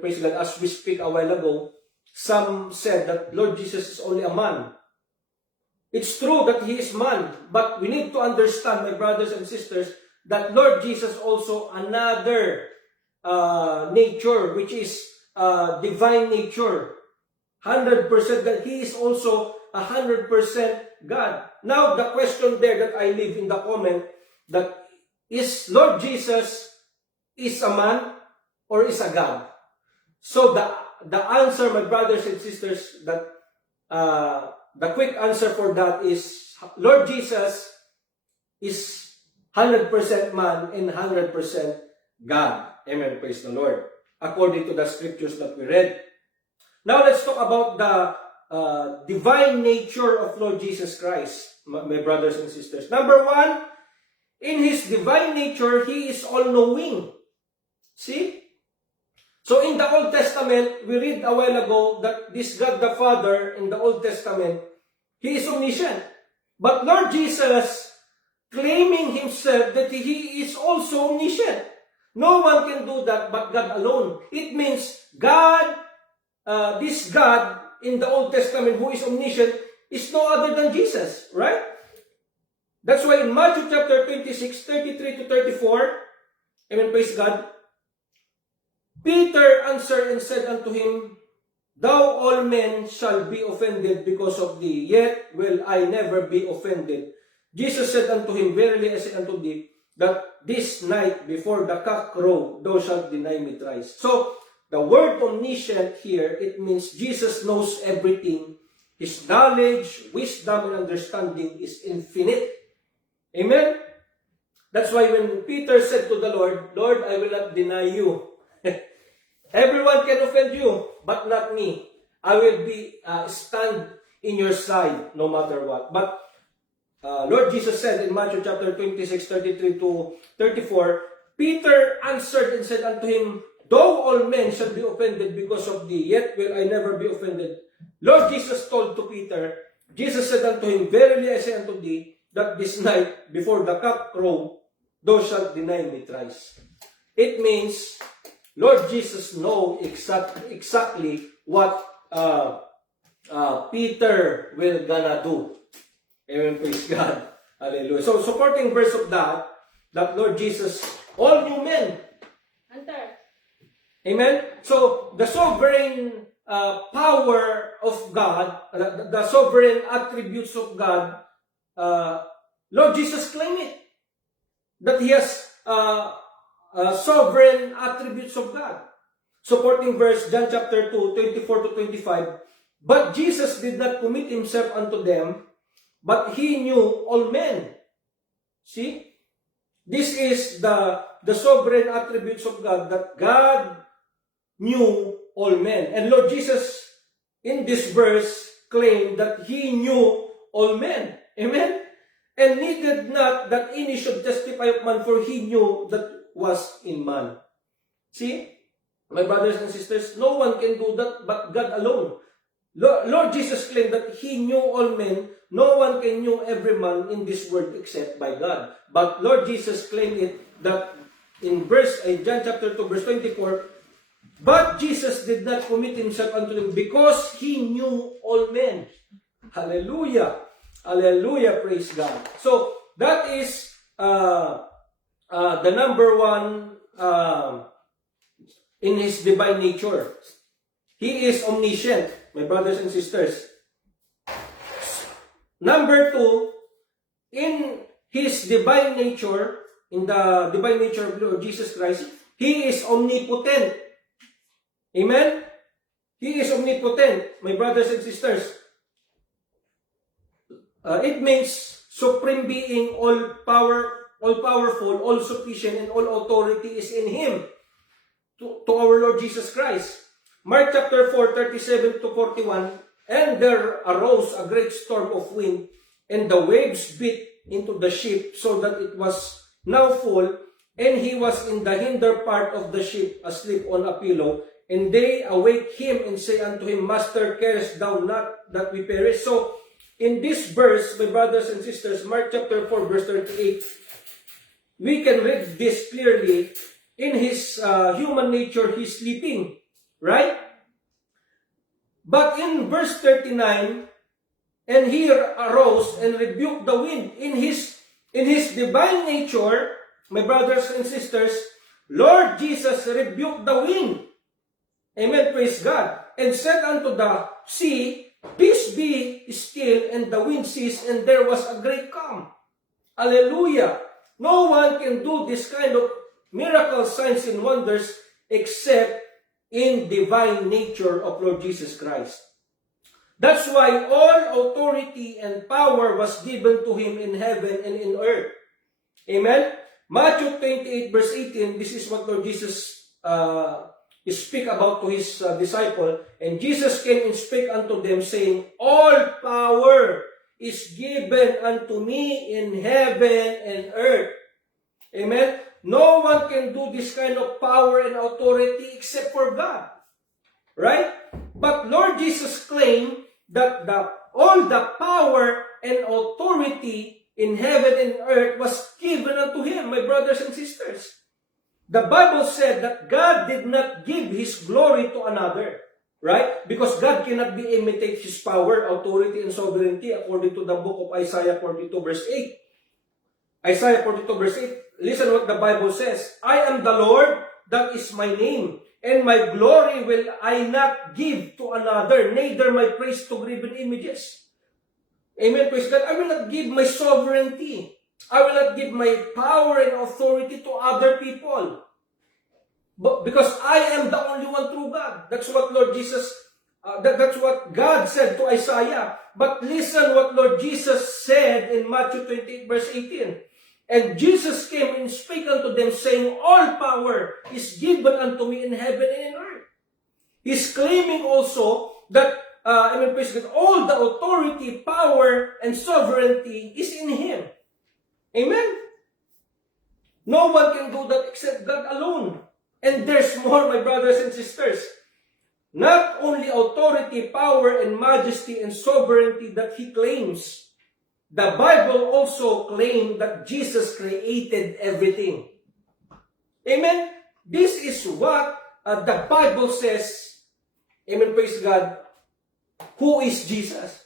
praise God, as we speak a while ago, some said that Lord Jesus is only a man. It's true that he is man, but we need to understand, my brothers and sisters, that Lord Jesus also another nature, which is divine nature. 100% that he is also 100% God. Now, the question there that I leave in the comment, that is Lord Jesus is a man or is a God? So the answer, my brothers and sisters, that the quick answer for that is Lord Jesus is 100% man and 100% God. Amen. Praise the Lord. According to the scriptures that we read. Now let's talk about the divine nature of Lord Jesus Christ, my brothers and sisters. Number one, in his divine nature, he is all-knowing. See? So in the Old Testament, we read a while ago that this God the Father in the Old Testament, he is omniscient. But Lord Jesus, claiming himself that he is also omniscient. No one can do that but God alone. It means God, this God in the Old Testament who is omniscient is no other than Jesus, right? That's why in Matthew chapter 26, 33 to 34, amen, praise God, Peter answered and said unto him, Thou all men shall be offended because of thee, yet will I never be offended. Jesus said unto him, Verily I say unto thee, that this night before the cock crow, thou shalt deny me thrice. So, the word omniscient here, it means Jesus knows everything. His knowledge, wisdom, and understanding is infinite. Amen? That's why when Peter said to the Lord, Lord, I will not deny you. Everyone can offend you, but not me. I will be stand in your side no matter what. But Lord Jesus said in Matthew chapter 26, 33 to 34, Peter answered and said unto him, though all men shall be offended because of thee, yet will I never be offended. Lord Jesus told to Peter, Jesus said unto him, verily I say unto thee, that this night, before the cock crow, thou shalt deny me thrice. It means, Lord Jesus know exactly what Peter will gonna do. Amen, praise God. Hallelujah. So, supporting verse of that Lord Jesus, all knew men. Hunter. Amen? So, the sovereign power of God, the sovereign attributes of God, Lord Jesus claimed it. That He has sovereign attributes of God. Supporting verse, John chapter 2, 24 to 25. But Jesus did not commit Himself unto them, but He knew all men. See? This is the sovereign attributes of God, that God knew all men. And Lord Jesus, in this verse, claimed that He knew all men. Amen? And needed not that any should testify of man, for He knew that was in man. See? My brothers and sisters, no one can do that but God alone. Lord Jesus claimed that He knew all men. No one can know every man in this world except by God. But Lord Jesus claimed it that in John chapter 2, verse 24, but Jesus did not commit Himself unto them because He knew all men. Hallelujah. Hallelujah. Praise God. So, that is the number one in His divine nature. He is omniscient, my brothers and sisters. Number two, in His divine nature, in the divine nature of Lord Jesus Christ, He is omnipotent. Amen? He is omnipotent, my brothers and sisters. It means supreme being, all powerful, all sufficient, and all authority is in Him. To our Lord Jesus Christ. Mark chapter 4, 37 to 41, and there arose a great storm of wind, and the waves beat into the ship, so that it was now full, and he was in the hinder part of the ship, asleep on a pillow. And they awake him and say unto him, Master, carest thou not that we perish? So, in this verse, my brothers and sisters, Mark chapter 4, verse 38, we can read this clearly. In his human nature, he's sleeping. Right? But in verse 39, and he arose and rebuked the wind. In his divine nature, my brothers and sisters, Lord Jesus rebuked the wind. Amen, praise God. And said unto the sea, Peace be still, and the wind ceased, and there was a great calm. Hallelujah. No one can do this kind of miracle signs and wonders except in divine nature of Lord Jesus Christ. That's why all authority and power was given to Him in heaven and in earth. Amen? Matthew 28 verse 18, this is what Lord Jesus speak about to His disciple. And Jesus came and spake unto them, saying, All power is given unto me in heaven and earth. Amen? No one can do this kind of power and authority except for God. Right? But Lord Jesus claimed that all the power and authority in heaven and earth was given unto Him, my brothers and sisters. The Bible said that God did not give His glory to another. Right? Because God cannot be imitate His power, authority, and sovereignty according to the book of Isaiah 42 verse 8. Isaiah 42 verse 8. Listen what the Bible says. I am the Lord, that is my name, and my glory will I not give to another, neither my praise to graven images. Amen, praise God. I will not give my sovereignty. I will not give my power and authority to other people. But because I am the only one true God. That's what Lord Jesus, that's what God said to Isaiah. But listen what Lord Jesus said in Matthew 28 verse 18. And Jesus came and spake unto them, saying, All power is given unto me in heaven and in earth. He's claiming also that, all the authority, power, and sovereignty is in Him. Amen? No one can do that except God alone. And there's more, my brothers and sisters. Not only authority, power, and majesty and sovereignty that he claims, the Bible also claims that Jesus created everything. Amen? This is what the Bible says. Amen, praise God. Who is Jesus?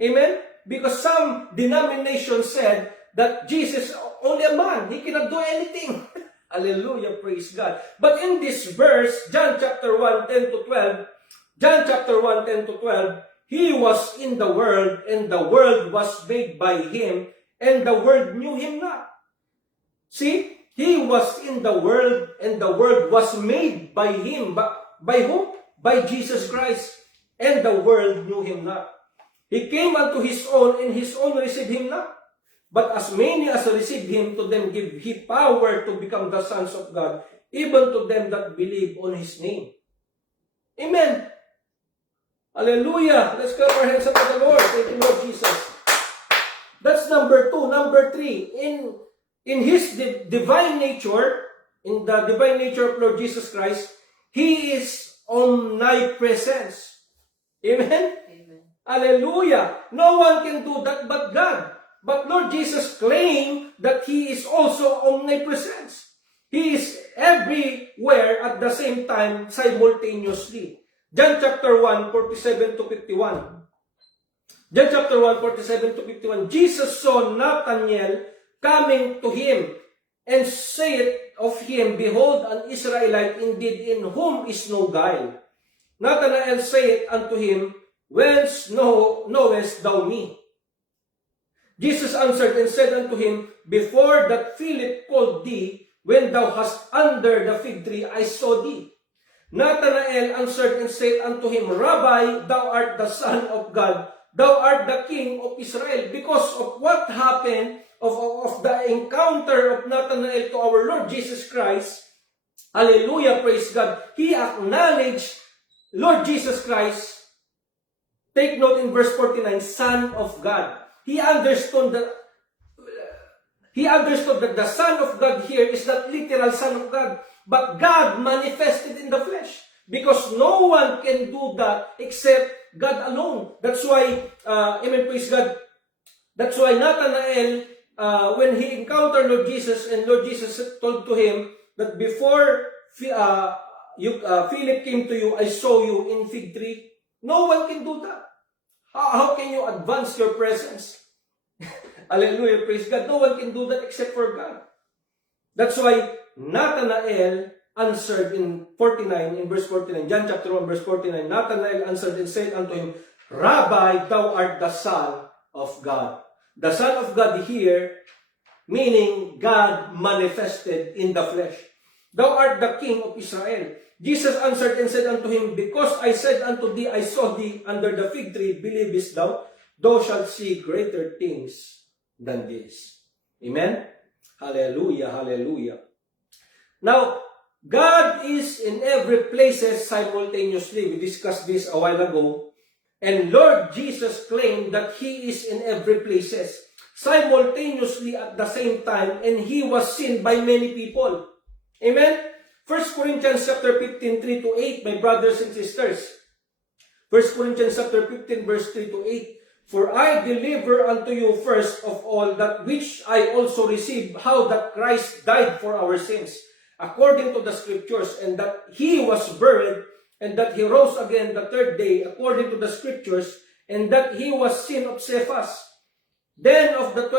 Amen? Because some denominations said that Jesus is only a man. He cannot do anything. Hallelujah, praise God. But in this verse, John chapter 1, 10 to 12, John chapter 1, 10 to 12, he was in the world, and the world was made by him, and the world knew him not. See, he was in the world, and the world was made by him. By whom? By Jesus Christ. And the world knew him not. He came unto his own, and his own received him not. But as many as received him, to them give he power to become the sons of God, even to them that believe on his name. Amen. Hallelujah. Let's clap our hands up to the Lord. Thank you, Lord Jesus. That's number 2. Number 3, in his divine nature, in the divine nature of Lord Jesus Christ, he is omnipresence. Amen? Amen. Hallelujah. No one can do that but God. But Lord Jesus claimed that he is also omnipresence. He is everywhere at the same time, simultaneously. John chapter 1, 47 to 51. John chapter 1, 47 to 51. Jesus saw Nathanael coming to him, and said of him, Behold, an Israelite indeed, in whom is no guile. Nathanael saith unto him, Whence knowest thou me? Jesus answered and said unto him, Before that Philip called thee, when thou hast under the fig tree, I saw thee. Nathanael answered and said unto him, Rabbi, thou art the Son of God, thou art the King of Israel. Because of what happened, of the encounter of Nathanael to our Lord Jesus Christ, hallelujah, praise God, he acknowledged Lord Jesus Christ. Take note in verse 49, Son of God. He understood that the Son of God here is not literal Son of God, but God manifested in the flesh. Because no one can do that except God alone. That's why, amen, praise God. That's why Nathanael, when he encountered Lord Jesus, and Lord Jesus told to him that before Philip came to you, I saw you in fig tree. No one can do that. How can you advance your presence? Hallelujah, praise God. No one can do that except for God. That's why Nathanael answered in 49, in verse 49, John chapter 1, verse 49, Nathanael answered and said unto him, Rabbi, thou art the Son of God. The Son of God here, meaning God manifested in the flesh. Thou art the King of Israel. Jesus answered and said unto him, Because I said unto thee, I saw thee under the fig tree, believest thou? Thou shalt see greater things than this. Amen? Hallelujah, hallelujah. Now, God is in every places simultaneously. We discussed this a while ago. And Lord Jesus claimed that He is in every places simultaneously at the same time, and He was seen by many people. Amen? 1 Corinthians chapter 15, 3 to 8, my brothers and sisters. 1 Corinthians chapter 15, verse 3 to 8. For I deliver unto you first of all that which I also received, how that Christ died for our sins, according to the Scriptures, and that He was buried, and that He rose again the third day, according to the Scriptures, and that He was seen of Cephas. Then of the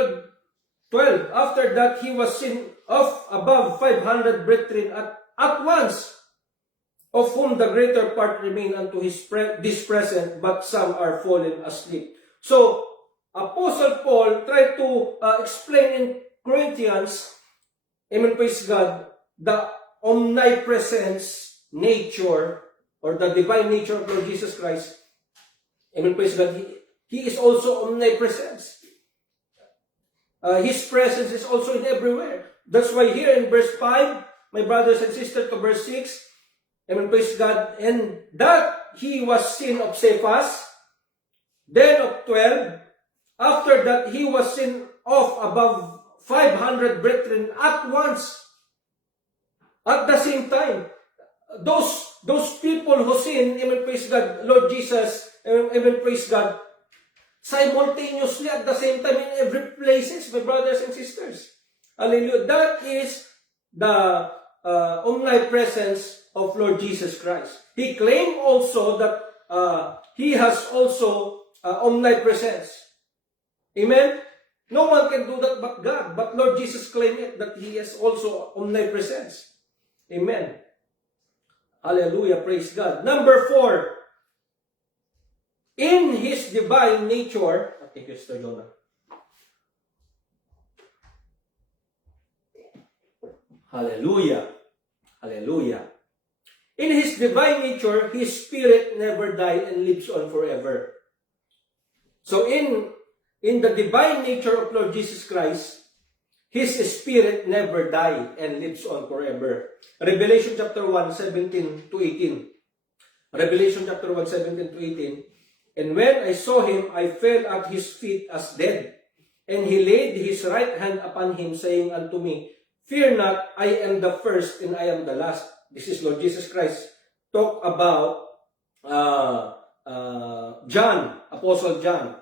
12, after that He was seen of above 500 brethren at once, of whom the greater part remain unto this present, but some are fallen asleep. So, Apostle Paul tried to explain in Corinthians, amen, praise God, the omnipresence nature, or the divine nature of Lord Jesus Christ. Amen, praise God. He is also omnipresence. His presence is also in everywhere. That's why here in verse 5, my brothers and sisters, to verse 6, amen, praise God, and that He was seen of Cephas, then of 12, after that He was seen of above 500 brethren at once. At the same time, those people who sin, amen, praise God, Lord Jesus, amen, praise God, simultaneously at the same time in every places, my brothers and sisters. Hallelujah. That is the omnipresence of Lord Jesus Christ. He claimed also that He has also omnipresence. Amen? No one can do that but God. But Lord Jesus claimed it, that He has also omnipresence. Amen. Hallelujah. Praise God. Number 4. In His divine nature, thank you, Sister Jonah. Hallelujah. Hallelujah. In His divine nature, His Spirit never died and lives on forever. So in the divine nature of Lord Jesus Christ, His Spirit never died and lives on forever. Revelation chapter 1, 17 to 18. Revelation chapter 1, 17 to 18. And when I saw Him, I fell at His feet as dead. And He laid His right hand upon him, saying unto me, Fear not, I am the first and I am the last. This is Lord Jesus Christ. Talk about John, Apostle John.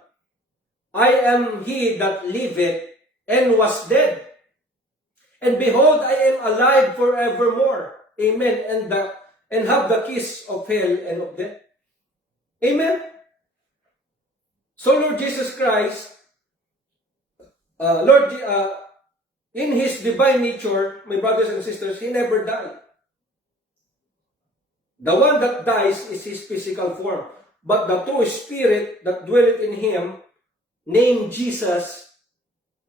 I am He that liveth and was dead. And behold, I am alive forevermore. Amen. And have the keys of hell and of death. Amen. So Lord Jesus Christ, in His divine nature, my brothers and sisters, He never died. The one that dies is His physical form. But the true Spirit that dwelleth in Him, named Jesus,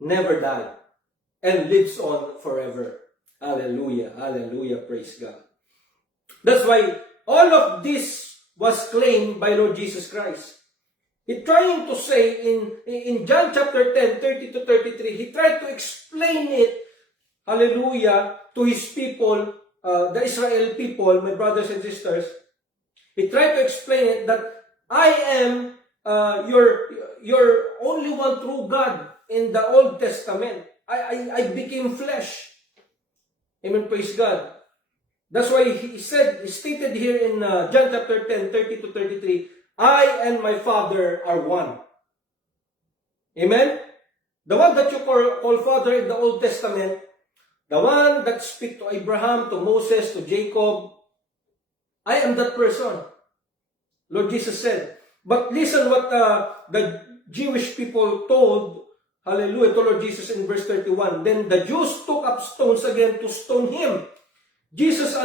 never died and lives on forever. Hallelujah. Hallelujah. Praise God. That's why all of this was claimed by Lord Jesus Christ. He trying to say in John chapter 10, 30 to 33, He tried to explain it, hallelujah, to His people, the Israel people, my brothers and sisters. He tried to explain it that I am your only one true God in the Old Testament. I became flesh. Amen, praise God. That's why he stated here in John chapter 10, 30 to 33, I and my Father are one. Amen? The one that you call Father in the Old Testament, the one that speak to Abraham, to Moses, to Jacob, I am that person. Lord Jesus said. But listen what the Jewish people told, hallelujah, to Lord Jesus in verse 31. Then the Jews took up stones again to stone Him. Jesus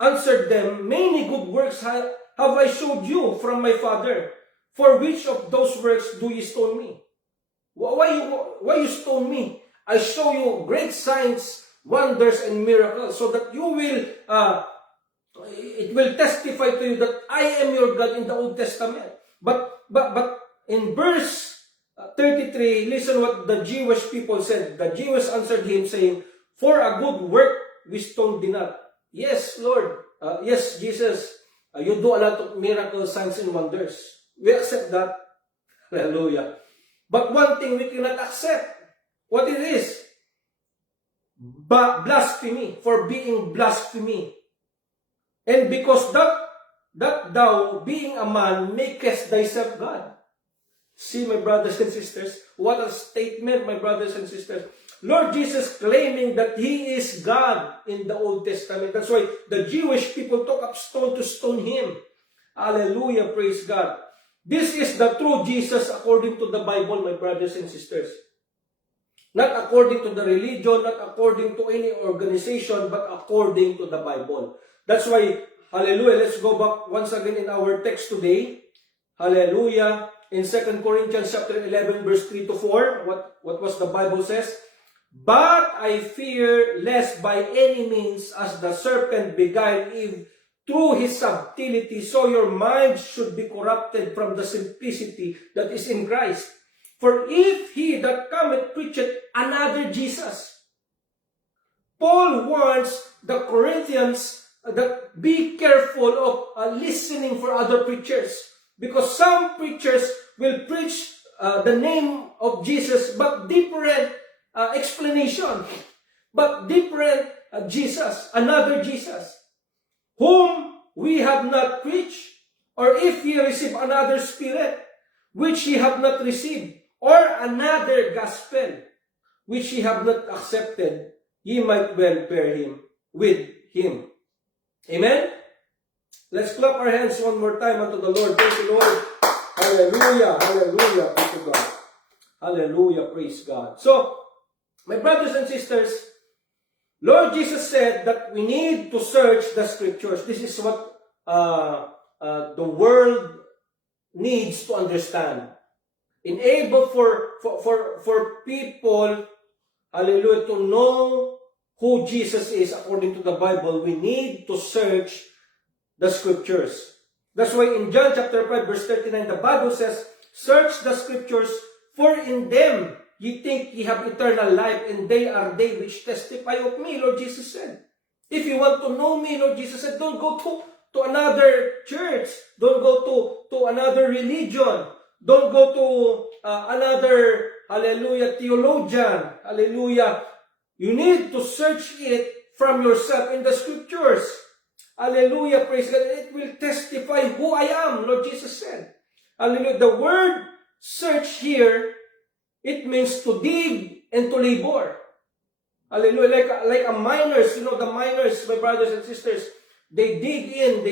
answered them, Many good works have I showed you from my Father. For which of those works do you stone me? Why you stone me? I show you great signs, wonders, and miracles, so that you will, it will testify to you that I am your God in the Old Testament. But in verse 33, listen what the Jewish people said. The Jews answered Him, saying, For a good work we stone thee not. Yes, Lord. Yes, Jesus. You do a lot of miracles, signs, and wonders. We accept that. Hallelujah. But one thing we cannot accept. What it is? Blasphemy. For being blasphemy. And because that thou, being a man, makest thyself God. See, my brothers and sisters, what a statement, my brothers and sisters. Lord Jesus claiming that He is God in the Old Testament. That's why the Jewish people took up stone to stone Him. Hallelujah, praise God. This is the true Jesus according to the Bible, my brothers and sisters. Not according to the religion, not according to any organization, but according to the Bible. That's why, hallelujah, let's go back once again in our text today. Hallelujah. In 2 Corinthians chapter 11, verse 3 to 4, what was the Bible says? But I fear lest by any means, as the serpent beguiled Eve through his subtlety, so your minds should be corrupted from the simplicity that is in Christ. For if he that cometh preacheth another Jesus. Paul warns the Corinthians that be careful of listening for other preachers. Because some preachers will preach the name of Jesus, but different explanation, but different Jesus, another Jesus, whom we have not preached, or if ye receive another spirit, which ye have not received, or another gospel, which ye have not accepted, ye might well bear him with him. Amen? Let's clap our hands one more time unto the Lord. Thank you, Lord. Hallelujah, hallelujah, praise to God. Hallelujah, praise God. So, my brothers and sisters, Lord Jesus said that we need to search the scriptures. This is what the world needs to understand. Enable for people, hallelujah, to know who Jesus is according to the Bible. We need to search the scriptures. That's why in John chapter 5 verse 39, the Bible says, search the scriptures, for in them ye think ye have eternal life, and they are they which testify of me, Lord Jesus said. If you want to know me, Lord Jesus said, don't go to another church. Don't go to another religion. Don't go to another, hallelujah, theologian. Hallelujah. You need to search it from yourself in the scriptures. Hallelujah, praise God. It will testify who I am, Lord Jesus said. Hallelujah. The word search here, it means to dig and to labor. Hallelujah. Like a miners, you know, the miners, my brothers and sisters, they dig in.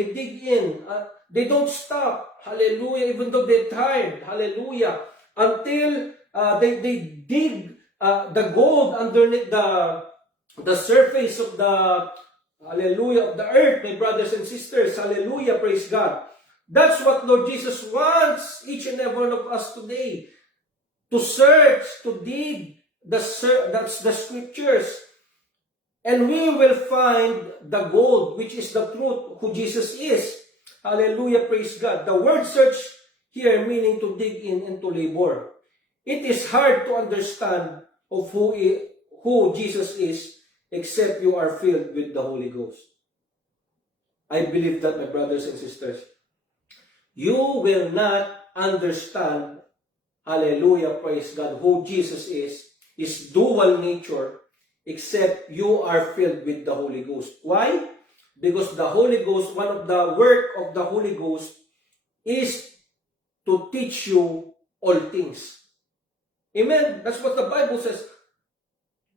They don't stop. Hallelujah. Even though they're tired. Hallelujah. Until they dig the gold underneath the surface of the, hallelujah, of the earth, my brothers and sisters. Hallelujah. Praise God. That's what Lord Jesus wants each and every one of us today. To search, to dig that's the scriptures. And we will find the gold, which is the truth, who Jesus is. Hallelujah, praise God. The word search here meaning to dig in and to labor. It is hard to understand of who Jesus is except you are filled with the Holy Ghost. I believe that, my brothers and sisters. You will not understand, hallelujah, praise God, who Jesus is, his dual nature, except you are filled with the Holy Ghost. Why? Because the Holy Ghost, one of the work of the Holy Ghost is to teach you all things. Amen? That's what the Bible says.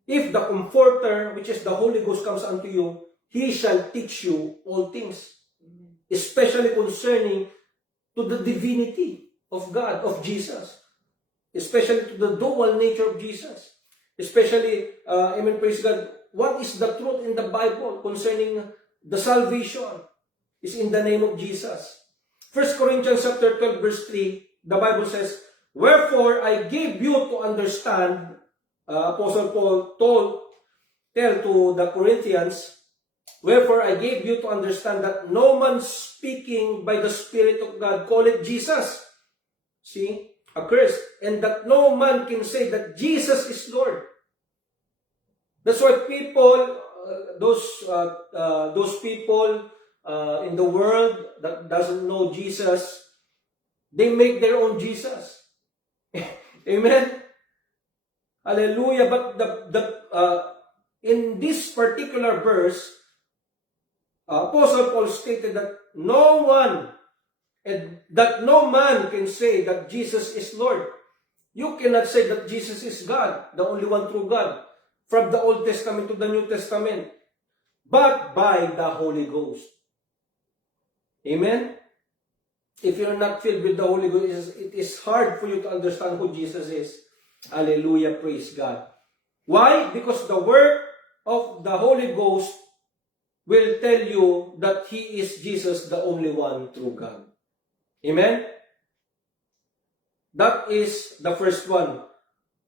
If the Comforter, which is the Holy Ghost, comes unto you, He shall teach you all things. Especially concerning to the divinity of God, of Jesus. Especially to the dual nature of Jesus. Especially, amen, praise God, what is the truth in the Bible concerning the salvation is in the name of Jesus. 1 Corinthians chapter 12 verse 3, the Bible says, wherefore I gave you to understand, Apostle Paul tell to the Corinthians, wherefore I gave you to understand that no man speaking by the Spirit of God call it Jesus. See? Accursed, and that no man can say that Jesus is Lord. That's why people, those people in the world that doesn't know Jesus, they make their own Jesus. Amen. Hallelujah. But in this particular verse, Apostle Paul stated that no man can say that Jesus is Lord. You cannot say that Jesus is God, the only one true God, from the Old Testament to the New Testament, but by the Holy Ghost. Amen? If you're not filled with the Holy Ghost, it is hard for you to understand who Jesus is. Hallelujah, praise God. Why? Because the work of the Holy Ghost will tell you that He is Jesus, the only one true God. Amen? That is the first one.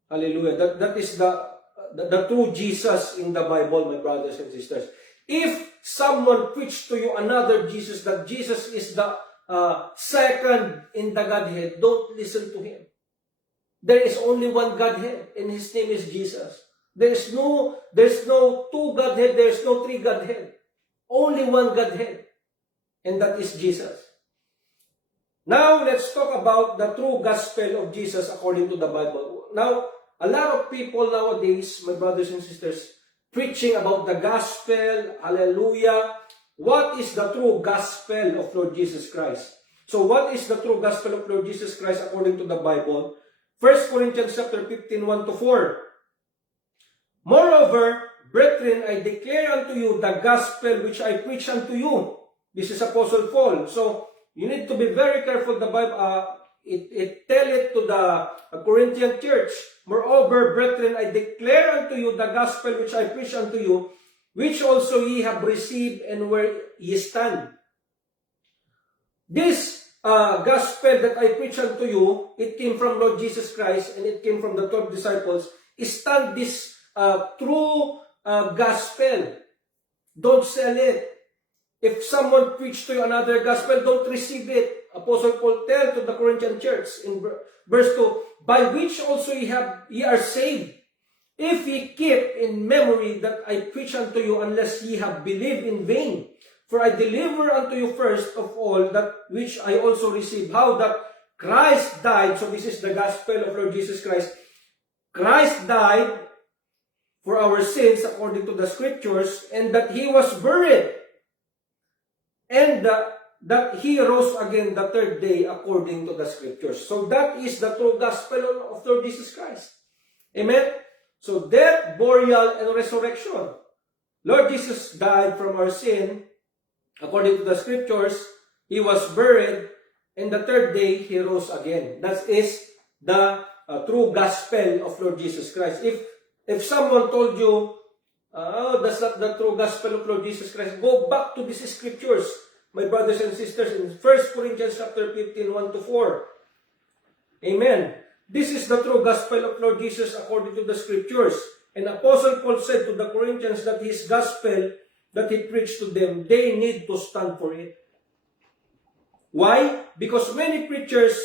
Hallelujah. That is the true Jesus in the Bible, my brothers and sisters. If someone preached to you another Jesus, that Jesus is the second in the Godhead, don't listen to him. There is only one Godhead, and His name is Jesus. There's no two Godhead, there's no three Godhead. Only one Godhead, and that is Jesus. Now, let's talk about the true gospel of Jesus according to the Bible. Now, a lot of people nowadays, my brothers and sisters, preaching about the gospel, hallelujah. What is the true gospel of Lord Jesus Christ? So what is the true gospel of Lord Jesus Christ according to the Bible? 1 Corinthians chapter 15, 1 to 4. Moreover, brethren, I declare unto you the gospel which I preach unto you. This is Apostle Paul. So you need to be very careful. The Bible, it tell it to the Corinthian church. Moreover, brethren, I declare unto you the gospel which I preach unto you, which also ye have received and where ye stand. This gospel that I preach unto you, it came from Lord Jesus Christ and it came from the 12 disciples. Stand this true gospel. Don't sell it. If someone preach to you another gospel, don't receive it. Apostle Paul tell to the Corinthian church in verse 2, by which also ye are saved, if ye keep in memory that I preach unto you, unless ye have believed in vain. For I deliver unto you first of all that which I also received, how that Christ died. So this is the gospel of Lord Jesus Christ. Christ died for our sins according to the scriptures, and that he was buried, and that he rose again the third day according to the scriptures. So that is the true gospel of Lord Jesus Christ. Amen? So death, burial, and resurrection. Lord Jesus died from our sin according to the scriptures. He was buried, and the third day he rose again. That is the true gospel of Lord Jesus Christ. If someone told you, that's not the true gospel of Lord Jesus Christ, go back to these scriptures, my brothers and sisters, in 1 Corinthians chapter 15, 1 to 4. Amen. This is the true gospel of Lord Jesus according to the scriptures. And Apostle Paul said to the Corinthians that his gospel that he preached to them, they need to stand for it. Why? Because many preachers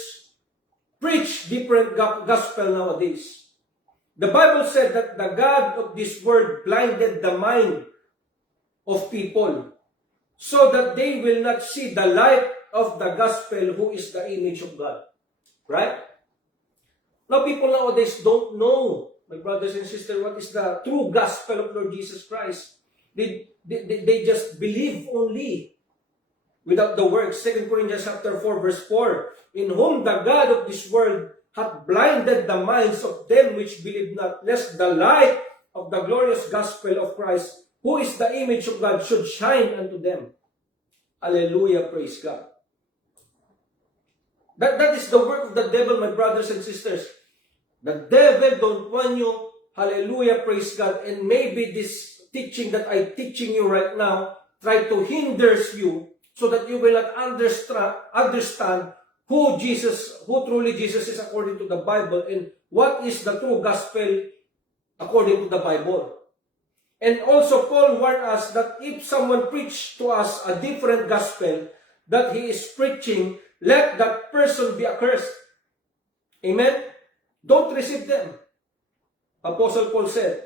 preach different gospel nowadays. The Bible said that the God of this world blinded the mind of people so that they will not see the light of the gospel, who is the image of God. Right? Now, people nowadays don't know, my brothers and sisters, what is the true gospel of Lord Jesus Christ. They just believe only without the works. 2 Corinthians chapter 4, verse 4. In whom the God of this world hath blinded the minds of them which believe not, lest the light of the glorious gospel of Christ, who is the image of God, should shine unto them. Hallelujah, praise God. That is the work of the devil, my brothers and sisters. The devil don't want you, hallelujah, praise God, and maybe this teaching that I'm teaching you right now try to hinder you so that you will not understand who truly Jesus is according to the Bible, and what is the true gospel according to the Bible. And also Paul warned us that if someone preach to us a different gospel that he is preaching, let that person be accursed. Amen? Don't receive them. Apostle Paul said,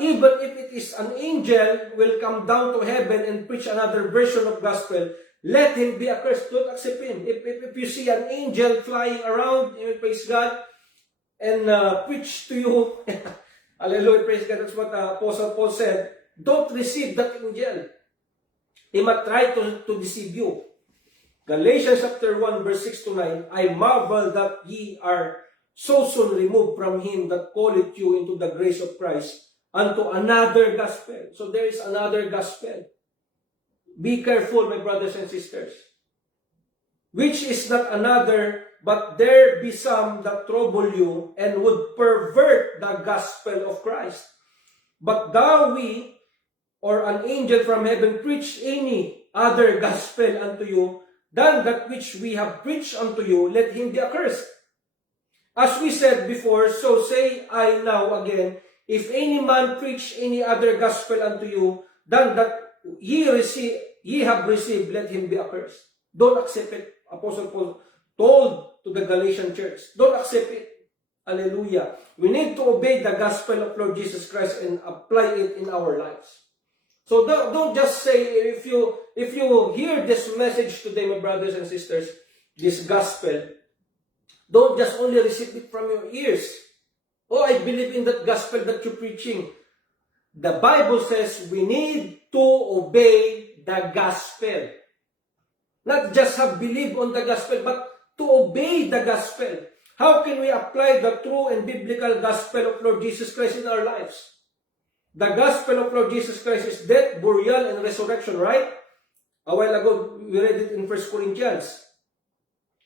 even if it is an angel will come down to heaven and preach another version of gospel, let him be accursed. Don't accept him. If you see an angel flying around, praise God, and preach to you, hallelujah, praise God, that's what Apostle Paul said, don't receive that angel. He might try to deceive you. Galatians chapter 1, verse 6 to 9, I marvel that ye are so soon removed from him that calleth you into the grace of Christ unto another gospel. So there is another gospel. Be careful, my brothers and sisters. Which is not another, but there be some that trouble you and would pervert the gospel of Christ. But thou we, or an angel from heaven, preach any other gospel unto you than that which we have preached unto you, let him be accursed. As we said before, so say I now again, if any man preach any other gospel unto you than that ye have received, let him be accursed. Don't accept it. Apostle Paul told to the Galatian church, don't accept it. Hallelujah. We need to obey the gospel of Lord Jesus Christ and apply it in our lives. So don't just say, if you hear this message today, my brothers and sisters, this gospel, don't just only receive it from your ears. Oh, I believe in that gospel that you're preaching. The Bible says we need to obey the gospel. Not just have believed on the gospel, but to obey the gospel. How can we apply the true and biblical gospel of Lord Jesus Christ in our lives? The gospel of Lord Jesus Christ is death, burial, and resurrection, right? A while ago, we read it in 1 Corinthians,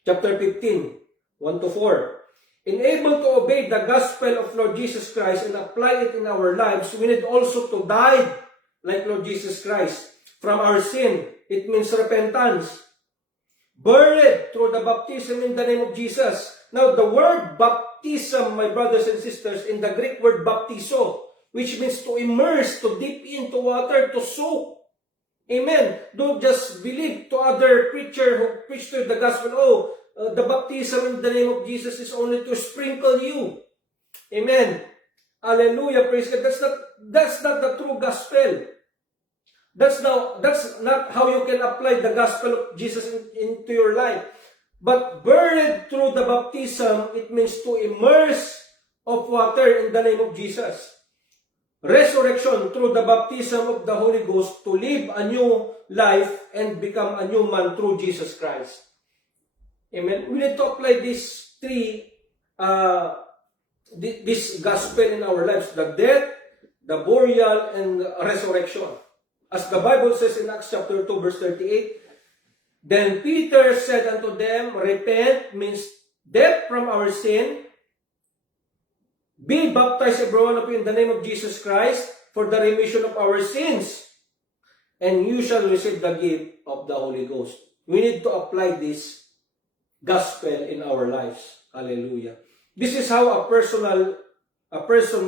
chapter 15, 1-4. In able to obey the gospel of Lord Jesus Christ and apply it in our lives, we need also to die like Lord Jesus Christ from our sin. It means repentance. Buried through the baptism in the name of Jesus. Now, the word baptism, my brothers and sisters, in the Greek word baptizo, which means to immerse, to dip into water, to soak. Amen. Don't just believe to other preacher who preach to the gospel, the baptism in the name of Jesus is only to sprinkle you. Amen. Hallelujah. Praise God. That's not the true gospel. That's not how you can apply the gospel of Jesus into your life. But buried through the baptism, it means to immerse of water in the name of Jesus. Resurrection through the baptism of the Holy Ghost, to live a new life and become a new man through Jesus Christ. Amen. We need to apply these three, this gospel in our lives: the death, the burial, and the resurrection. As the Bible says in Acts chapter 2, verse 38, then Peter said unto them, repent means death from our sin. Be baptized, every one of you, in the name of Jesus Christ for the remission of our sins, and you shall receive the gift of the Holy Ghost. We need to apply this gospel in our lives. Hallelujah. This is how a person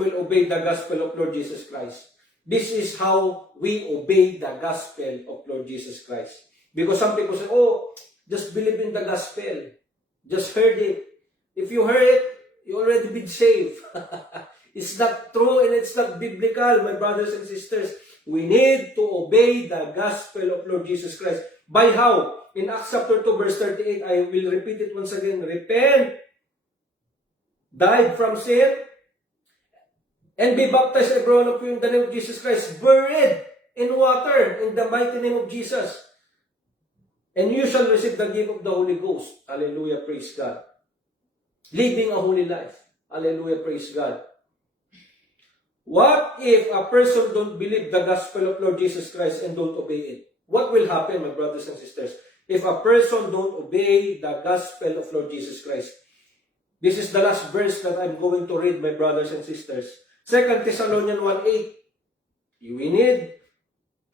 will obey the gospel of Lord Jesus Christ. This is how we obey the gospel of Lord Jesus Christ. Because some people say, just believe in the gospel. Just heard it. If you heard it, you already been saved. It's not true and it's not biblical, my brothers and sisters. We need to obey the gospel of Lord Jesus Christ. By how? In Acts chapter 2, verse 38, I will repeat it once again. Repent, died from sin, and be baptized, every one of you, in the name of Jesus Christ, buried in water in the mighty name of Jesus. And you shall receive the gift of the Holy Ghost. Hallelujah, praise God. Living a holy life. Hallelujah, praise God. What if a person don't believe the gospel of Lord Jesus Christ and don't obey it? What will happen, my brothers and sisters, if a person don't obey the gospel of Lord Jesus Christ? This is the last verse that I'm going to read, my brothers and sisters. 2 Thessalonians 1:8. We need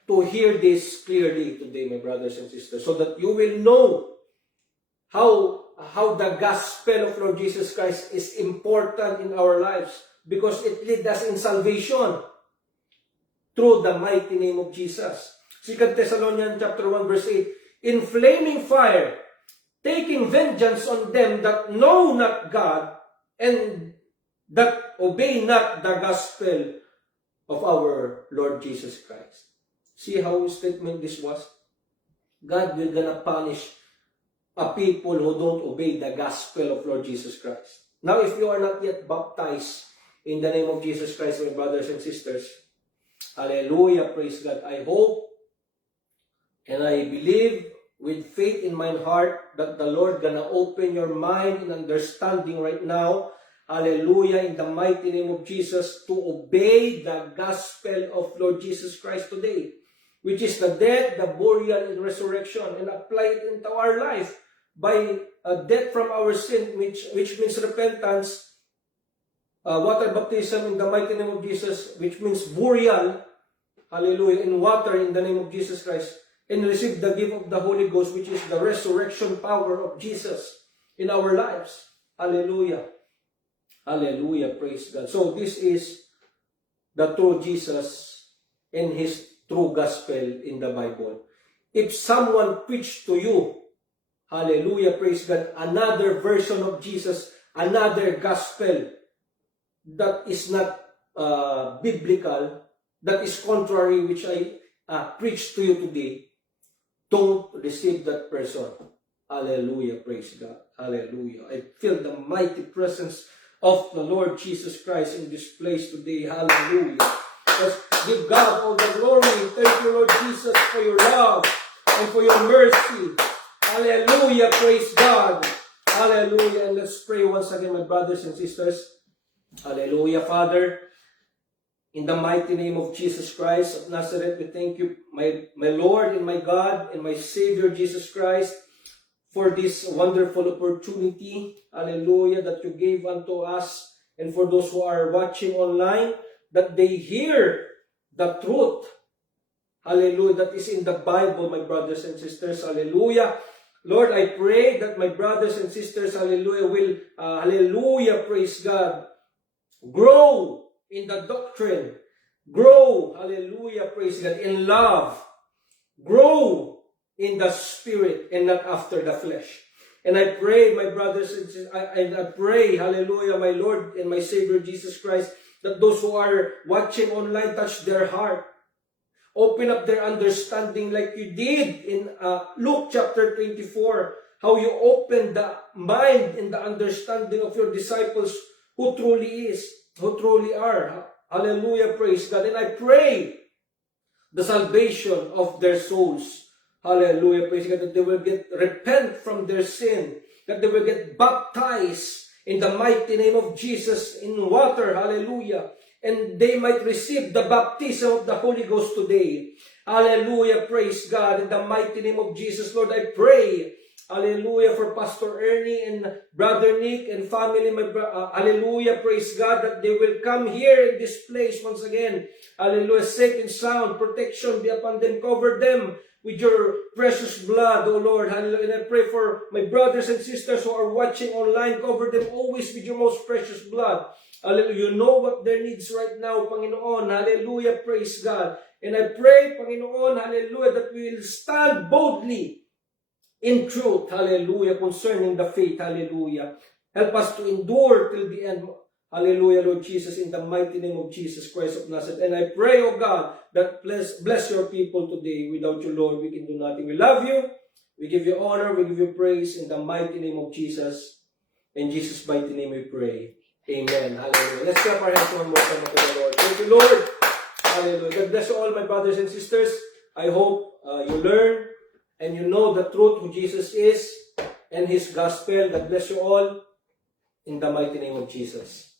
to hear this clearly today, my brothers and sisters, so that you will know how the gospel of Lord Jesus Christ is important in our lives, because it leads us in salvation through the mighty name of Jesus. 2 Thessalonians chapter 1, verse 8. In flaming fire, taking vengeance on them that know not God and that obey not the gospel of our Lord Jesus Christ. See how statement this was? God will gonna punish a people who don't obey the gospel of Lord Jesus Christ. Now, if you are not yet baptized in the name of Jesus Christ, my brothers and sisters, hallelujah, praise God. I hope and I believe with faith in my heart that the Lord gonna open your mind and understanding right now. Hallelujah, in the mighty name of Jesus, to obey the gospel of Lord Jesus Christ today, which is the death, the burial, and resurrection, and apply it into our life by death from our sin, which means repentance, water baptism in the mighty name of Jesus, which means burial, hallelujah, in water in the name of Jesus Christ, and receive the gift of the Holy Ghost, which is the resurrection power of Jesus in our lives. Hallelujah. Hallelujah. Praise God. So this is the true Jesus and His true gospel in the Bible. If someone preached to you, hallelujah, praise God, another version of Jesus, another gospel that is not biblical, that is contrary, which I preach to you today, don't receive that person. Hallelujah, praise God. Hallelujah. I feel the mighty presence of the Lord Jesus Christ in this place today. Hallelujah. Let's give God all the glory. Thank you, Lord Jesus, for your love and for your mercy. Hallelujah. Praise God. Hallelujah. And let's pray once again, my brothers and sisters. Hallelujah, Father. In the mighty name of Jesus Christ of Nazareth, we thank you, my Lord and my God and my Savior Jesus Christ, for this wonderful opportunity, hallelujah, that you gave unto us, and for those who are watching online, that they hear the truth, hallelujah, that is in the Bible, my brothers and sisters, hallelujah. Lord, I pray that my brothers and sisters, hallelujah, will, hallelujah, praise God, grow in the doctrine, grow, hallelujah, praise God, in love, grow in the spirit and not after the flesh. And I pray, my brothers and sisters, I pray, hallelujah, my Lord and my Savior Jesus Christ, that those who are watching online touch their heart, open up their understanding like you did in Luke chapter 24, how you opened the mind and the understanding of your disciples who truly is, who truly are. Hallelujah, praise God. And I pray the salvation of their souls. Hallelujah, praise God, that they will repent from their sin, that they will get baptized in the mighty name of Jesus in water. Hallelujah. And they might receive the baptism of the Holy Ghost today. Hallelujah, praise God. In the mighty name of Jesus, Lord, I pray, hallelujah, for Pastor Ernie and Brother Nick and family. Hallelujah, praise God, that they will come here in this place once again. Hallelujah, safe and sound, protection be upon them, cover them with your precious blood, O Lord. Hallelujah. And I pray for my brothers and sisters who are watching online, cover them always with your most precious blood. Hallelujah. You know what their needs right now, Panginoon. Hallelujah, praise God. And I pray, Panginoon, hallelujah, that we will stand boldly in truth, hallelujah, concerning the faith, hallelujah. Help us to endure till the end, hallelujah, Lord Jesus, in the mighty name of Jesus Christ of Nazareth. And I pray, oh God, that bless your people today. Without you, Lord, we can do nothing. We love you, we give you honor, we give you praise in the mighty name of Jesus. In Jesus' mighty name we pray. Amen. Hallelujah. Let's clap our hands one more time to the Lord. Thank you, Lord. Hallelujah. God bless you all, my brothers and sisters. I hope you learn and you know the truth who Jesus is and His gospel. God bless you all in the mighty name of Jesus.